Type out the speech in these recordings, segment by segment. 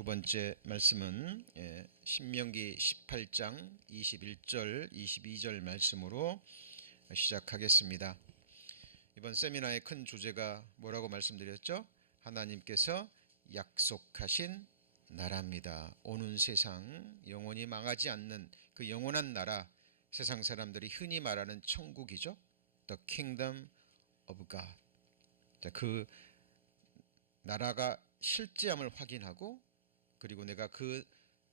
두 번째 말씀은 신명기 18장 21절 22절 말씀으로 시작하겠습니다. 이번 세미나의 큰 주제가 뭐라고 말씀드렸죠? 하나님께서 약속하신 나라입니다. 오는 세상 영원히 망하지 않는 그 영원한 나라, 세상 사람들이 흔히 말하는 천국이죠. The Kingdom of God. 자, 그 나라가 실제함을 확인하고 그리고 내가 그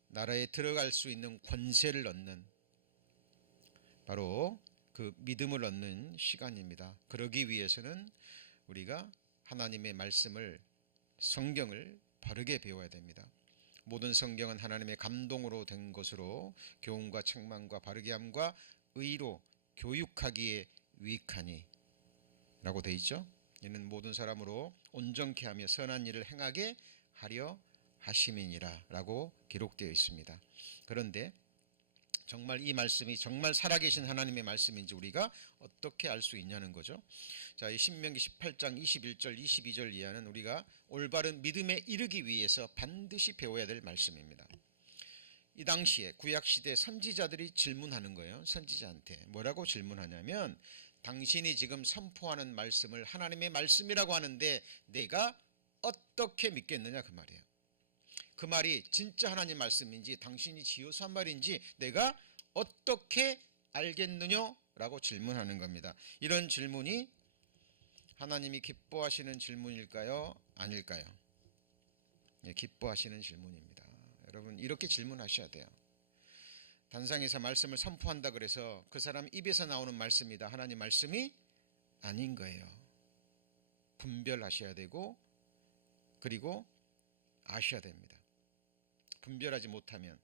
나라에 들어갈 수 있는 권세를 얻는, 바로 그 믿음을 얻는 시간입니다. 그러기 위해서는 우리가 하나님의 말씀을, 성경을 바르게 배워야 됩니다. 모든 성경은 하나님의 감동으로 된 것으로 교훈과 책망과 바르게 함과 의로 교육하기에 유익하니 라고 되어 있죠. 이는 모든 사람으로 온전케 하며 선한 일을 행하게 하려 하심이니라 라고 기록되어 있습니다. 그런데 정말 이 말씀이 정말 살아계신 하나님의 말씀인지 우리가 어떻게 알 수 있냐는 거죠. 자, 이 신명기 18장 21절 22절 이하는 우리가 올바른 믿음에 이르기 위해서 반드시 배워야 될 말씀입니다. 이 당시에 구약시대 선지자들이 질문하는 거예요. 선지자한테 뭐라고 질문하냐면, 당신이 지금 선포하는 말씀을 하나님의 말씀이라고 하는데 내가 어떻게 믿겠느냐, 그 말이에요. 그 말이 진짜 하나님 말씀인지 당신이 지어서 한 말인지 내가 어떻게 알겠느냐 라고 질문하는 겁니다. 이런 질문이 하나님이 기뻐하시는 질문일까요? 아닐까요? 예, 기뻐하시는 질문입니다. 여러분, 이렇게 질문하셔야 돼요. 단상에서 말씀을 선포한다 그래서 그 사람 입에서 나오는 말씀이다, 하나님 말씀이 아닌 거예요. 분별하셔야 되고 그리고 아셔야 됩니다. 분별하지 못하면,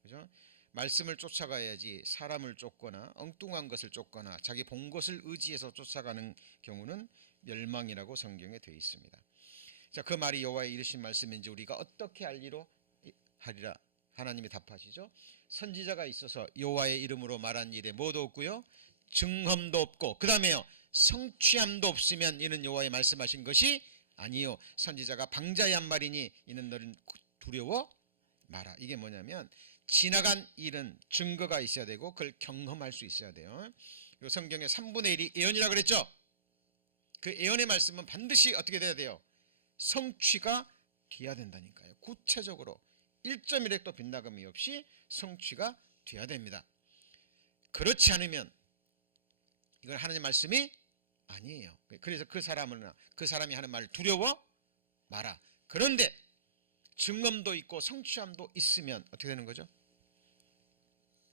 그죠? 말씀을 쫓아가야지 사람을 쫓거나 엉뚱한 것을 쫓거나 자기 본 것을 의지해서 쫓아가는 경우는 멸망이라고 성경에 되어 있습니다. 자, 그 말이 여호와의 이르신 말씀인지 우리가 어떻게 알리로 하리라. 하나님이 답하시죠. 선지자가 있어서 여호와의 이름으로 말한 일에 뭐도 없고요, 증험도 없고, 그 다음에요, 성취함도 없으면 이는 여호와의 말씀하신 것이 아니요, 선지자가 방자의 한 말이니 이는 너는 두려워 마라. 이게 뭐냐면 지나간 일은 증거가 있어야 되고 그걸 경험할 수 있어야 돼요. 성경의 3분의 1이 예언이라고 그랬죠. 그 예언의 말씀은 반드시 어떻게 돼야 돼요? 성취가 돼야 된다니까요. 구체적으로 1.1획도 빗나감이 없이 성취가 돼야 됩니다. 그렇지 않으면 이건 하나님 말씀이 아니에요. 그래서 그 사람이 하는 말을 두려워 마라. 그런데 증언도 있고 성취함도 있으면 어떻게 되는 거죠?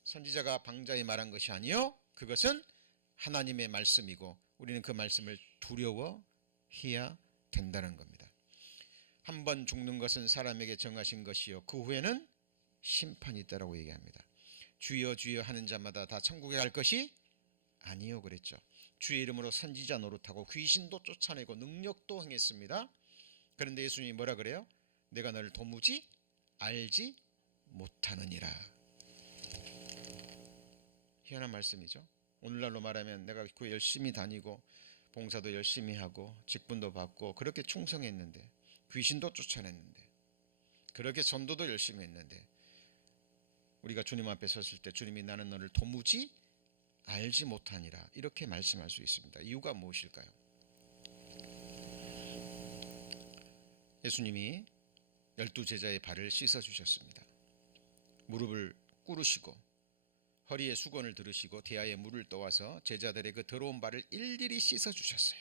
선지자가 방자에 말한 것이 아니요, 그것은 하나님의 말씀이고 우리는 그 말씀을 두려워해야 된다는 겁니다. 한 번 죽는 것은 사람에게 정하신 것이요 그 후에는 심판이 있다라고 얘기합니다. 주여 주여 하는 자마다 다 천국에 갈 것이 아니요 그랬죠. 주의 이름으로 선지자 노릇하고 귀신도 쫓아내고 능력도 행했습니다. 그런데 예수님이 뭐라 그래요? 내가 너를 도무지 알지 못하느니라. 희한한 말씀이죠. 오늘날로 말하면 내가 교회 열심히 다니고 봉사도 열심히 하고 직분도 받고 그렇게 충성했는데, 귀신도 쫓아냈는데, 그렇게 전도도 열심히 했는데, 우리가 주님 앞에 섰을 때 주님이 나는 너를 도무지 알지 못하니라 이렇게 말씀할 수 있습니다. 이유가 무엇일까요? 예수님이 12제자의 발을 씻어주셨습니다. 무릎을 꿇으시고 허리에 수건을 들으시고 대야에 물을 떠와서 제자들의 그 더러운 발을 일일이 씻어주셨어요.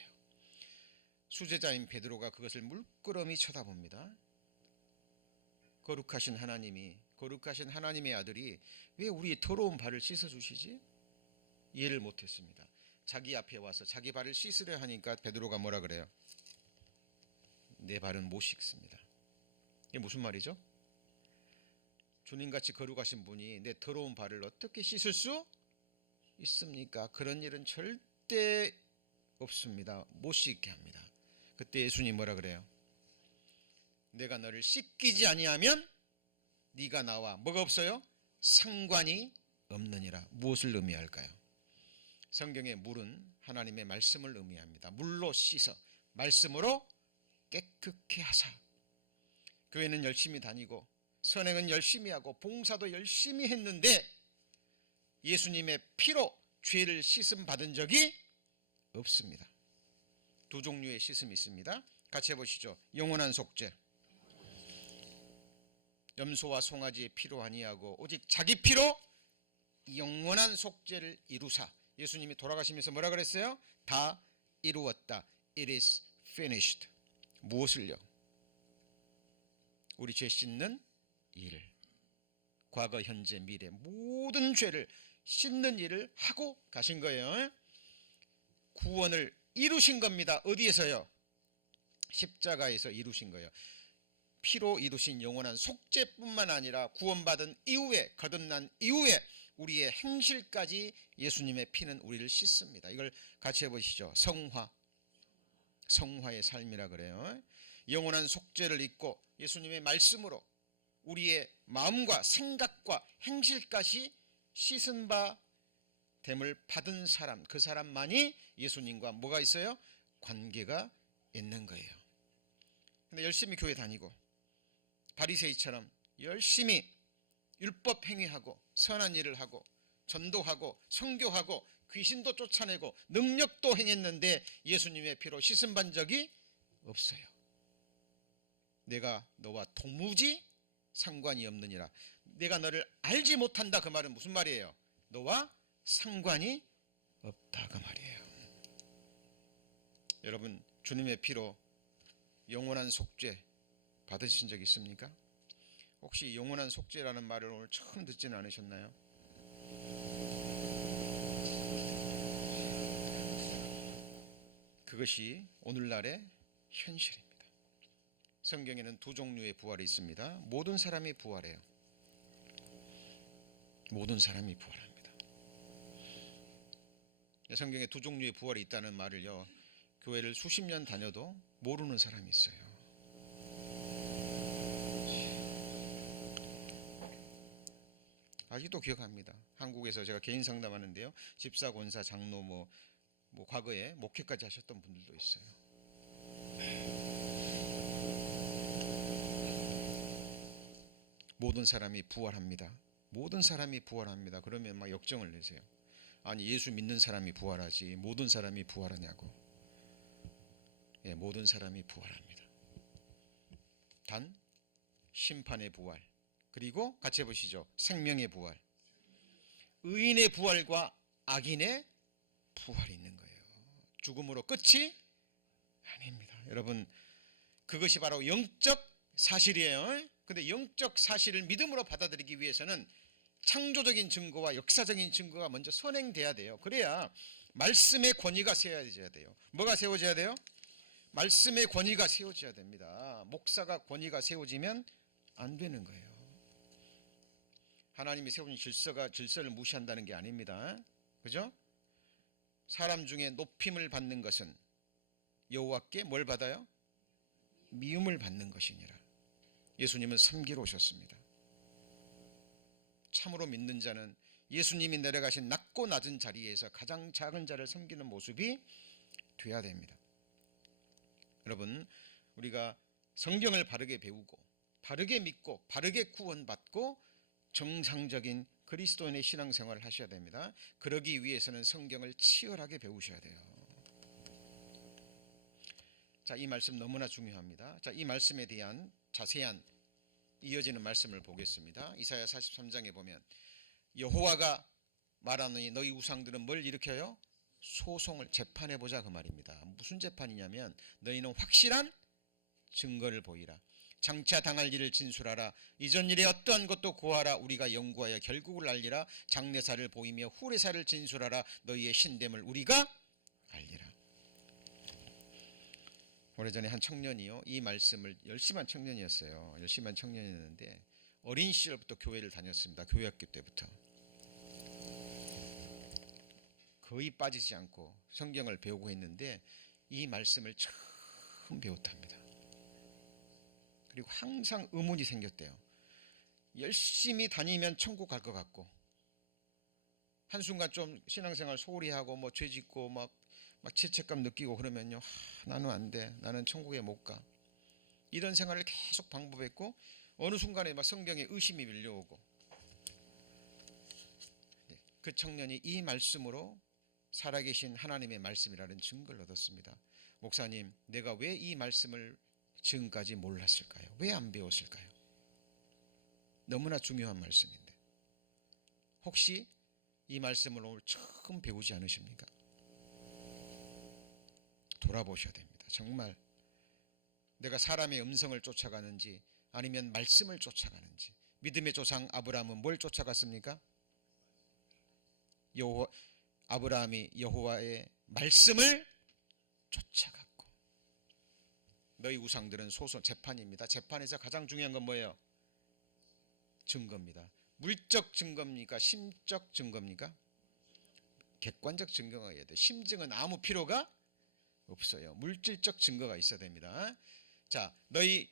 수제자인 베드로가 그것을 물끄러미 쳐다봅니다. 거룩하신 하나님의 아들이 왜 우리의 더러운 발을 씻어주시지? 이해를 못했습니다. 자기 앞에 와서 자기 발을 씻으려 하니까 베드로가 뭐라 그래요? 내 발은 못 씻습니다. 이게 무슨 말이죠? 주님같이 거룩하신 분이 내 더러운 발을 어떻게 씻을 수 있습니까? 그런 일은 절대 없습니다. 못 씻게 합니다. 그때 예수님 뭐라 그래요? 내가 너를 씻기지 아니하면 네가 나와 뭐가 없어요? 상관이 없느니라. 무엇을 의미할까요? 성경의 물은 하나님의 말씀을 의미합니다. 물로 씻어 말씀으로 깨끗게 하사. 교회는 열심히 다니고 선행은 열심히 하고 봉사도 열심히 했는데 예수님의 피로 죄를 씻음 받은 적이 없습니다. 두 종류의 씻음이 있습니다. 같이 해보시죠. 영원한 속죄. 염소와 송아지의 피로 아니하고 오직 자기 피로 영원한 속죄를 이루사. 예수님이 돌아가시면서 뭐라 그랬어요? 다 이루었다. It is finished. 무엇을요? 우리 죄 씻는 일, 과거, 현재, 미래 모든 죄를 씻는 일을 하고 가신 거예요. 구원을 이루신 겁니다. 어디에서요? 십자가에서 이루신 거예요. 피로 이루신 영원한 속죄뿐만 아니라 구원받은 이후에, 거듭난 이후에 우리의 행실까지 예수님의 피는 우리를 씻습니다. 이걸 같이 해보시죠. 성화의 삶이라 그래요. 영원한 속죄를 잊고 예수님의 말씀으로 우리의 마음과 생각과 행실까지 씻은 바 됨을 받은 사람, 그 사람만이 예수님과 뭐가 있어요? 관계가 있는 거예요. 근데 열심히 교회 다니고 바리새이처럼 열심히 율법 행위하고 선한 일을 하고 전도하고 선교하고 귀신도 쫓아내고 능력도 행했는데 예수님의 피로 씻음 받은 적이 없어요. 내가 너와 도무지 상관이 없느니라. 내가 너를 알지 못한다. 그 말은 무슨 말이에요? 너와 상관이 없다 그 말이에요. 여러분, 주님의 피로 영원한 속죄 받으신 적 있습니까? 혹시 영원한 속죄라는 말을 오늘 처음 듣지는 않으셨나요? 그것이 오늘날의 현실입니다. 성경에는 두 종류의 부활이 있습니다. 모든 사람이 부활해요. 모든 사람이 부활합니다. 성경에 두 종류의 부활이 있다는 말을요, 교회를 수십 년 다녀도 모르는 사람이 있어요. 아직도 기억합니다. 한국에서 제가 개인 상담하는데요, 집사, 권사, 장로 뭐 과거에 목회까지 하셨던 분들도 있어요. 모든 사람이 부활합니다. 모든 사람이 부활합니다. 그러면 막 역정을 내세요. 아니, 예수 믿는 사람이 부활하지 모든 사람이 부활하냐고. 예, 모든 사람이 부활합니다. 단 심판의 부활, 그리고 같이 해보시죠. 생명의 부활. 의인의 부활과 악인의 부활이 있는 거예요. 죽음으로 끝이 아닙니다. 여러분, 그것이 바로 영적 사실이에요. 근데 영적 사실을 믿음으로 받아들이기 위해서는 창조적인 증거와 역사적인 증거가 먼저 선행돼야 돼요. 그래야 말씀의 권위가 세워져야 돼요. 뭐가 세워져야 돼요? 말씀의 권위가 세워져야 됩니다. 목사가 권위가 세워지면 안 되는 거예요. 하나님이 세운 질서를 무시한다는 게 아닙니다. 그죠? 사람 중에 높임을 받는 것은 여호와께 뭘 받아요? 미움을 받는 것이니라. 예수님은 섬기러 오셨습니다. 참으로 믿는 자는 예수님이 내려가신 낮고 낮은 자리에서 가장 작은 자를 섬기는 모습이 돼야 됩니다. 여러분, 우리가 성경을 바르게 배우고 바르게 믿고 바르게 구원받고 정상적인 그리스도인의 신앙생활을 하셔야 됩니다. 그러기 위해서는 성경을 치열하게 배우셔야 돼요. 자, 이 말씀 너무나 중요합니다. 자, 이 말씀에 대한 자세한 이어지는 말씀을 보겠습니다. 이사야 43장에 보면 여호와가 말하노니 너희 우상들은 뭘 일으켜요? 소송을 재판해보자 그 말입니다. 무슨 재판이냐면 너희는 확실한 증거를 보이라. 장차 당할 일을 진술하라. 이전 일에 어떠한 것도 고하라. 우리가 연구하여 결국을 알리라. 장래사를 보이며 후래사를 진술하라. 너희의 신됨을 우리가 알리라. 오래전에 한 청년이요, 이 말씀을 열심한 청년이었어요. 열심한 청년이었는데 어린 시절부터 교회를 다녔습니다. 교회학교 때부터 거의 빠지지 않고 성경을 배우고 했는데 이 말씀을 처음 배웠답니다. 그리고 항상 의문이 생겼대요. 열심히 다니면 천국 갈 것 같고 한순간 좀 신앙생활 소홀히 하고 뭐 죄짓고 막 죄책감 느끼고 그러면요, 나는 안 돼. 나는 천국에 못 가. 이런 생활을 계속 반복했고 어느 순간에 막 성경에 의심이 밀려오고 그 청년이 이 말씀으로 살아계신 하나님의 말씀이라는 증거를 얻었습니다. 목사님, 내가 왜 이 말씀을 지금까지 몰랐을까요? 왜 안 배웠을까요? 너무나 중요한 말씀인데 혹시 이 말씀을 오늘 처음 배우지 않으십니까? 돌아보셔야 됩니다. 정말 내가 사람의 음성을 쫓아가는지 아니면 말씀을 쫓아가는지. 믿음의 조상 아브라함은 뭘 쫓아갔습니까? 아브라함이 여호와의 말씀을 쫓아갔고, 너희 우상들은 소송 재판입니다. 재판에서 가장 중요한 건 뭐예요? 증거입니다. 물적 증거입니까? 심적 증거입니까? 객관적 증거가 있어야 돼. 심증은 아무 필요가 없어요. 물질적 증거가 있어야 됩니다. 자, 너희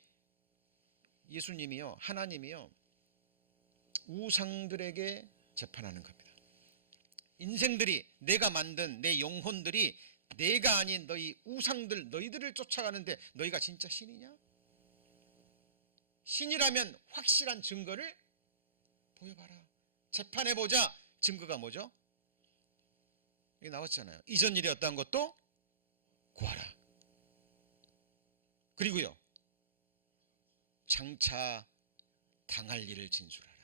예수님이요, 하나님이요, 우상들에게 재판하는 겁니다. 인생들이, 내가 만든 내 영혼들이 내가 아닌 너희 우상들, 너희들을 쫓아가는데 너희가 진짜 신이냐? 신이라면 확실한 증거를 보여봐라. 재판해보자. 증거가 뭐죠? 여기 나왔잖아요. 이전 일이 어떠한 것도 구하라. 그리고요, 장차 당할 일을 진술하라.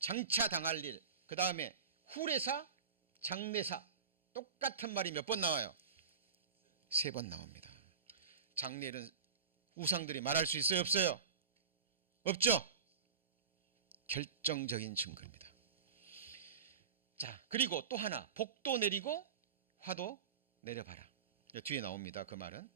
장차 당할 일, 그 다음에 후레사, 장래사, 똑같은 말이 몇 번 나와요? 3번 나옵니다. 장래일은 우상들이 말할 수 있어요, 없어요? 없죠? 결정적인 증거입니다. 자, 그리고 또 하나, 복도 내리고 화도 내려봐라. 뒤에 나옵니다. 그 말은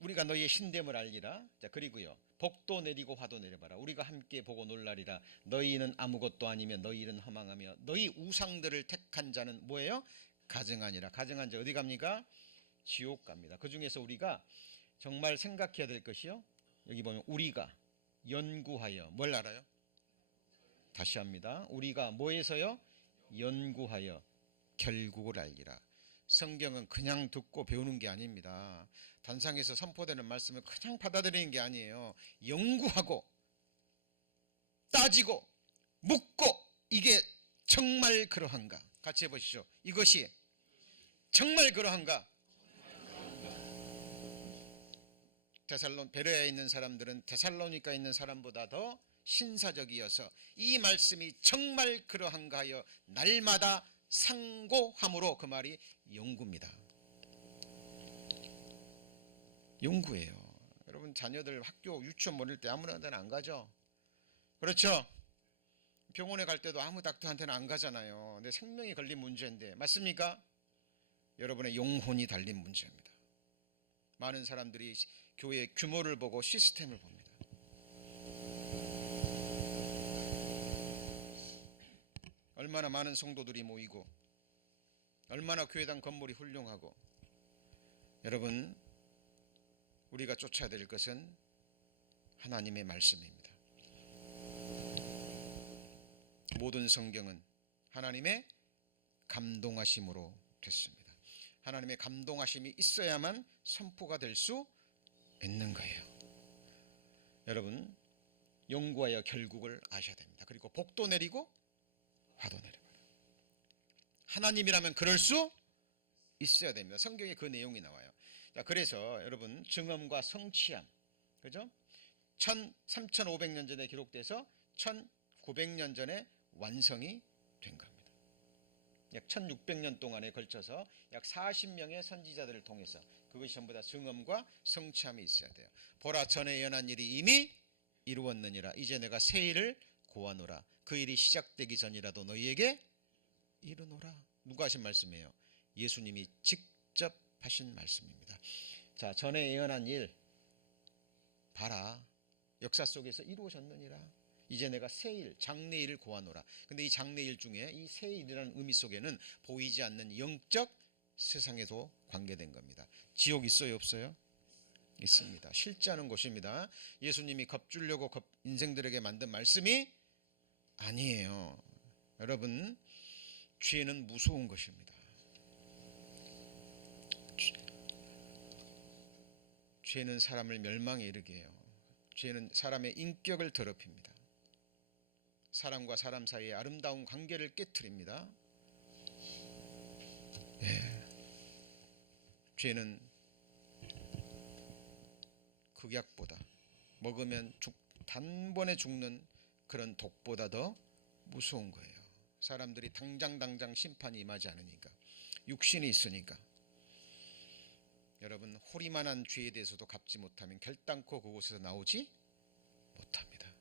우리가 너희의 신됨을 알리라. 자, 그리고요, 복도 내리고 화도 내려봐라. 우리가 함께 보고 놀라리라. 너희는 아무것도 아니며 너희 일은 허망하며 너희 우상들을 택한 자는 뭐예요? 가증하니라. 가증한 자 어디 갑니까? 지옥 갑니다. 그 중에서 우리가 정말 생각해야 될 것이요, 여기 보면 우리가 연구하여 뭘 알아요? 다시 합니다. 우리가 뭐에서요? 연구하여 결국을 알리라. 성경은 그냥 듣고 배우는 게 아닙니다. 단상에서 선포되는 말씀을 그냥 받아들이는 게 아니에요. 연구하고 따지고 묻고, 이게 정말 그러한가? 같이 해보시죠. 이것이 정말 그러한가? 베레아에 있는 사람들은 데살로니가에 있는 사람보다 더 신사적이어서 이 말씀이 정말 그러한가 하여 날마다 상고함으로, 그 말이 연구입니다. 연구예요. 여러분, 자녀들 학교 유치원 보낼 때 아무나 데나 안 가죠? 그렇죠? 병원에 갈 때도 아무 닥터한테는 안 가잖아요. 내 생명이 걸린 문제인데, 맞습니까? 여러분의 영혼이 달린 문제입니다. 많은 사람들이 교회 규모를 보고 시스템을 봅니다. 얼마나 많은 성도들이 모이고 얼마나 교회당 건물이 훌륭하고, 여러분, 우리가 쫓아야 될 것은 하나님의 말씀입니다. 모든 성경은 하나님의 감동하심으로 됐습니다. 하나님의 감동하심이 있어야만 선포가 될 수 있는 거예요. 여러분, 연구하여 결국을 아셔야 됩니다. 그리고 복도 내리고 화도 내려봐라. 하나님이라면 그럴 수 있어야 됩니다. 성경에 그 내용이 나와요. 자, 그래서 여러분, 증언과 성취함, 그죠? 3,500년 전에 기록돼서 1,900년 전에 완성이 된 겁니다. 약 1,600년 동안에 걸쳐서 약 40명의 선지자들을 통해서 그것이 전부 다 증언과 성취함이 있어야 돼요. 보라, 전에 예언한 일이 이미 이루었느니라. 이제 내가 새 일을 고하노라. 그 일이 시작되기 전이라도 너희에게 이르노라. 누가 하신 말씀이에요? 예수님이 직접 하신 말씀입니다. 자, 전에 예언한 일 봐라. 역사 속에서 이루어졌느니라. 이제 내가 새 일, 장래일을 고하노라. 근데 이 장래일 중에 이 새 일이라는 의미 속에는 보이지 않는 영적 세상에도 관계된 겁니다. 지옥 있어요, 없어요? 있습니다. 실제하는 곳입니다. 예수님이 겁주려고 인생들에게 만든 말씀이 아니에요. 여러분, 죄는 무서운 것입니다. 죄는 사람을 멸망에 이르게 해요. 죄는 사람의 인격을 더럽힙니다. 사람과 사람 사이의 아름다운 관계를 깨트립니다. 죄는 극약보다, 먹으면 단번에 죽는 그런 독보다 더 무서운 거예요. 사람들이 당장 심판이 임하지 않으니까, 육신이 있으니까. 여러분, 호리만한 죄에 대해서도 갚지 못하면 결단코 그곳에서 나오지 못합니다.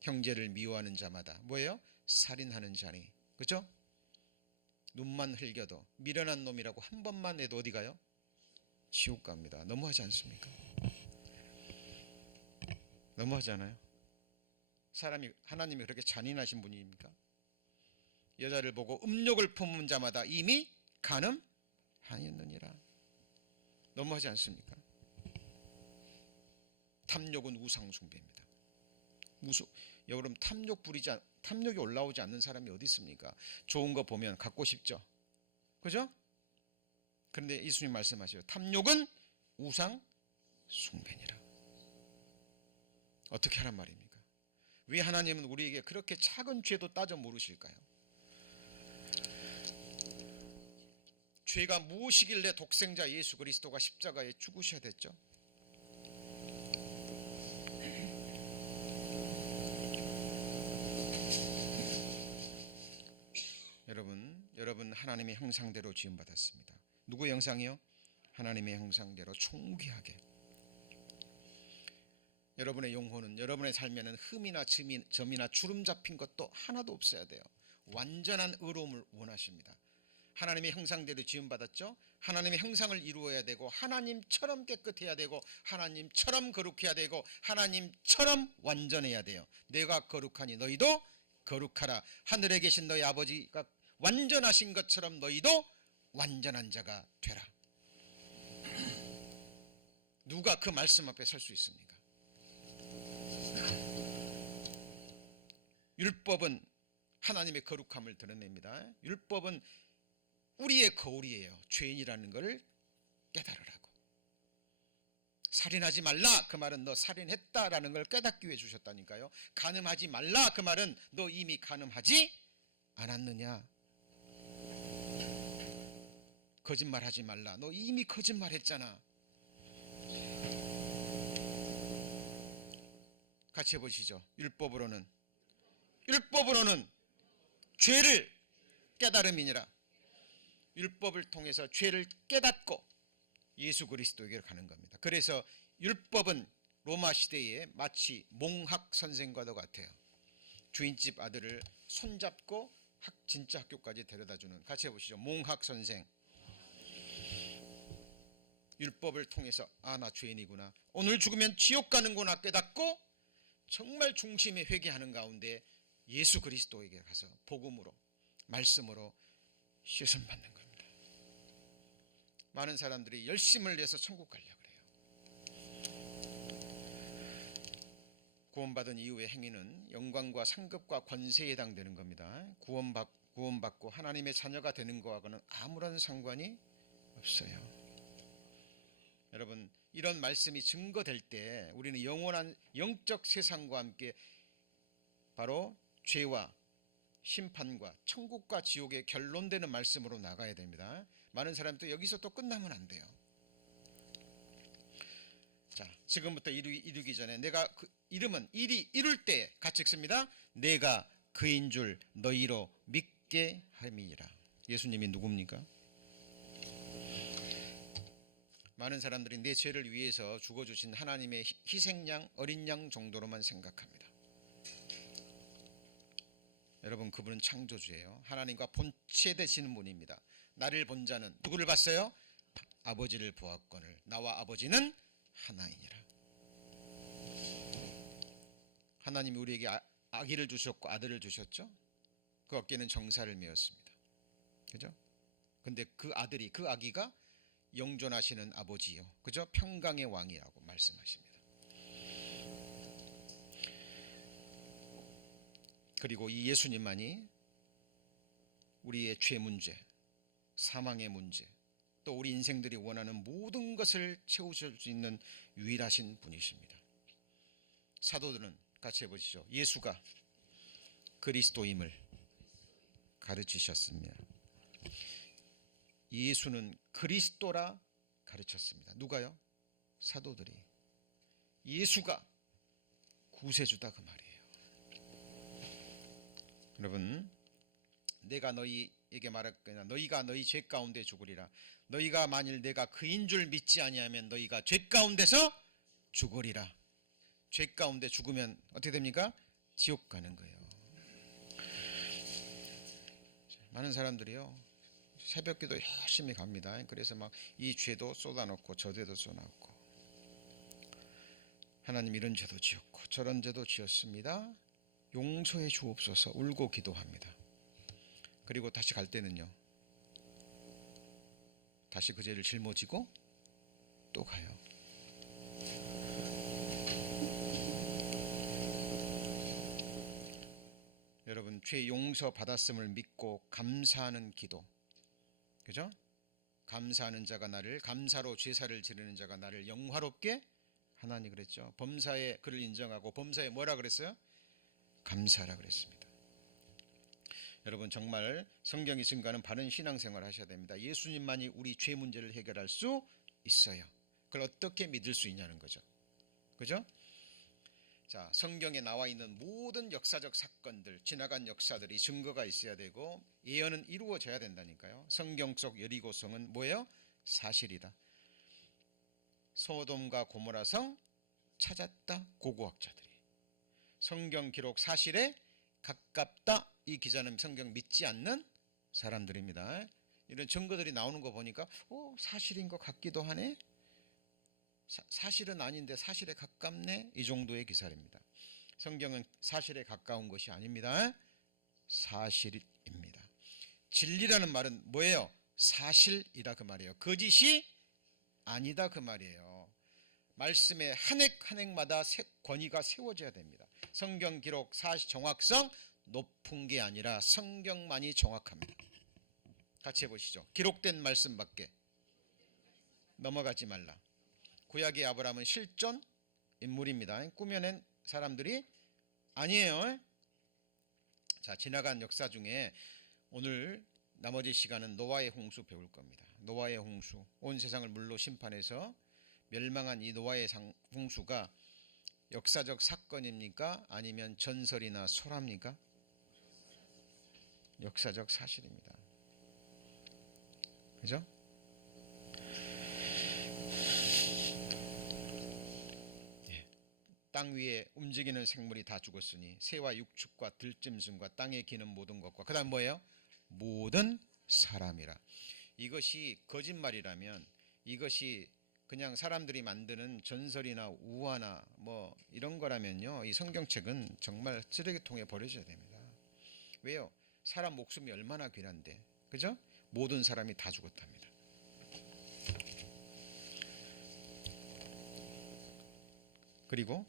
형제를 미워하는 자마다 뭐예요? 살인하는 자니. 그죠? 눈만 흘겨도 미련한 놈이라고 한 번만 해도 어디 가요? 지옥 갑니다. 너무하지 않습니까? 너무하지 않아요? 하나님이 그렇게 잔인하신 분입니까? 여자를 보고 음욕을 품은 자마다 이미 간음하였느니라. 너무하지 않습니까? 탐욕은 우상숭배입니다. 여러분, 탐욕이 올라오지 않는 사람이 어디 있습니까? 좋은 거 보면 갖고 싶죠. 그죠? 그런데 예수님 말씀하셔요. 탐욕은 우상숭배니라. 어떻게 하란 말입니까? 왜 하나님은 우리에게 그렇게 작은 죄도 따져 물으실까요? 죄가 무엇이길래 독생자 예수 그리스도가 십자가에 죽으셔야 됐죠? 여러분 하나님의 형상대로 지음받았습니다. 누구 형상이요? 하나님의 형상대로 총귀하게. 여러분의 영혼은, 여러분의 삶에는 흠이나 점이나 주름 잡힌 것도 하나도 없어야 돼요. 완전한 의로움을 원하십니다. 하나님의 형상대로 지음받았죠? 하나님의 형상을 이루어야 되고, 하나님처럼 깨끗해야 되고, 하나님처럼 거룩해야 되고, 하나님처럼 완전해야 돼요. 내가 거룩하니 너희도 거룩하라. 하늘에 계신 너희 아버지가 완전하신 것처럼 너희도 완전한 자가 되라. 누가 그 말씀 앞에 설 수 있습니까? 율법은 하나님의 거룩함을 드러냅니다. 율법은 우리의 거울이에요. 죄인이라는 것을 깨달으라고. 살인하지 말라, 그 말은 너 살인했다라는 걸 깨닫기 위해 주셨다니까요. 간음하지 말라, 그 말은 너 이미 간음하지 않았느냐. 거짓말하지 말라, 너 이미 거짓말했잖아. 같이 해보시죠. 율법으로는 죄를 깨달음이니라. 율법을 통해서 죄를 깨닫고 예수 그리스도에게 가는 겁니다. 그래서 율법은 로마 시대에 마치 몽학 선생과도 같아요. 주인집 아들을 손잡고 진짜 학교까지 데려다주는. 같이 해보시죠. 몽학 선생. 율법을 통해서 나 죄인이구나, 오늘 죽으면 지옥 가는구나 깨닫고 정말 중심에 회개하는 가운데 예수 그리스도에게 가서 복음으로, 말씀으로 씻음 받는 겁니다. 많은 사람들이 열심을 내서 천국 가려고 그래요. 구원받은 이후의 행위는 영광과 상급과 권세에 해당되는 겁니다. 구원받고 하나님의 자녀가 되는 거하고는 아무런 상관이 없어요. 여러분, 이런 말씀이 증거될 때 우리는 영원한 영적 세상과 함께 바로 죄와 심판과 천국과 지옥의 결론되는 말씀으로 나가야 됩니다. 많은 사람도 여기서 또 끝나면 안 돼요. 자, 지금부터 이루기 전에 내가 그 이름은 일이 이룰 때 같이 읽습니다. 내가 그인 줄 너희로 믿게 함이니라. 예수님이 누굽니까? 많은 사람들이 내 죄를 위해서 죽어주신 하나님의 희생양, 어린 양 정도로만 생각합니다. 여러분, 그분은 창조주예요. 하나님과 본체 되시는 분입니다. 나를 본 자는 누구를 봤어요? 아버지를 보았거늘 나와 아버지는 하나이니라. 하나님이 우리에게 아기를 주셨고 아들을 주셨죠. 그 어깨는 정사를 메었습니다. 그죠? 근데 그 아기가 영존하시는 아버지요, 그죠? 평강의 왕이라고 말씀하십니다. 그리고 이 예수님만이 우리의 죄 문제, 사망의 문제, 또 우리 인생들이 원하는 모든 것을 채우실 수 있는 유일하신 분이십니다. 사도들은 같이 해보시죠. 예수가 그리스도임을 가르치셨습니다. 예수는 그리스도라 가르쳤습니다. 누가요? 사도들이. 예수가 구세주다 그 말이에요. 여러분, 내가 너희에게 말했거나 너희가 너희 죄 가운데 죽으리라. 너희가 만일 내가 그인 줄 믿지 아니하면 너희가 죄 가운데서 죽으리라. 죄 가운데 죽으면 어떻게 됩니까? 지옥 가는 거예요. 많은 사람들이요, 새벽기도 열심히 갑니다. 그래서 막 이 죄도 쏟아놓고 저 죄도 쏟아놓고, 하나님 이런 죄도 지었고 저런 죄도 지었습니다, 용서해 주옵소서 울고 기도합니다. 그리고 다시 갈 때는요, 다시 그 죄를 짊어지고 또 가요. 여러분, 죄 용서 받았음을 믿고 감사하는 기도, 그죠? 감사하는 자가 나를, 감사로 제사를 지르는 자가 나를 영화롭게 하나니 그랬죠. 범사에 그를 인정하고 범사에 뭐라 그랬어요? 감사라 그랬습니다. 여러분, 정말 성경이 증거하는 바른 신앙생활을 하셔야 됩니다. 예수님만이 우리 죄 문제를 해결할 수 있어요. 그걸 어떻게 믿을 수 있냐는 거죠. 그죠? 자, 성경에 나와 있는 모든 역사적 사건들, 지나간 역사들이 증거가 있어야 되고 예언은 이루어져야 된다니까요. 성경 속 여리고성은 뭐예요? 사실이다. 소돔과 고모라 성 찾았다, 고고학자들이. 성경 기록 사실에 가깝다, 이 기자는 성경 믿지 않는 사람들입니다. 이런 증거들이 나오는 거 보니까 사실인 것 같기도 하네, 사실은 아닌데 사실에 가깝네, 이 정도의 기사입니다. 성경은 사실에 가까운 것이 아닙니다. 사실입니다. 진리라는 말은 뭐예요? 사실이라 그 말이에요. 거짓이 아니다 그 말이에요. 말씀의 한 획 한 획마다 권위가 세워져야 됩니다. 성경 기록 사실 정확성 높은 게 아니라 성경만이 정확합니다. 같이 해보시죠. 기록된 말씀밖에 넘어가지 말라. 구약의 아브라함은 실존 인물입니다. 꾸며낸 사람들이 아니에요. 자, 지나간 역사 중에 오늘 나머지 시간은 노아의 홍수 배울 겁니다. 노아의 홍수, 온 세상을 물로 심판해서 멸망한 이 노아의 홍수가 역사적 사건입니까? 아니면 전설이나 설화입니까? 역사적 사실입니다. 그죠? 땅 위에 움직이는 생물이 다 죽었으니 새와 육축과 들짐승과 땅에 기는 모든 것과, 그 다음 뭐예요? 모든 사람이라. 이것이 거짓말이라면, 이것이 그냥 사람들이 만드는 전설이나 우화나 뭐 이런 거라면요, 이 성경책은 정말 쓰레기통에 버려져야 됩니다. 왜요? 사람 목숨이 얼마나 귀한데, 그죠? 모든 사람이 다 죽었답니다. 그리고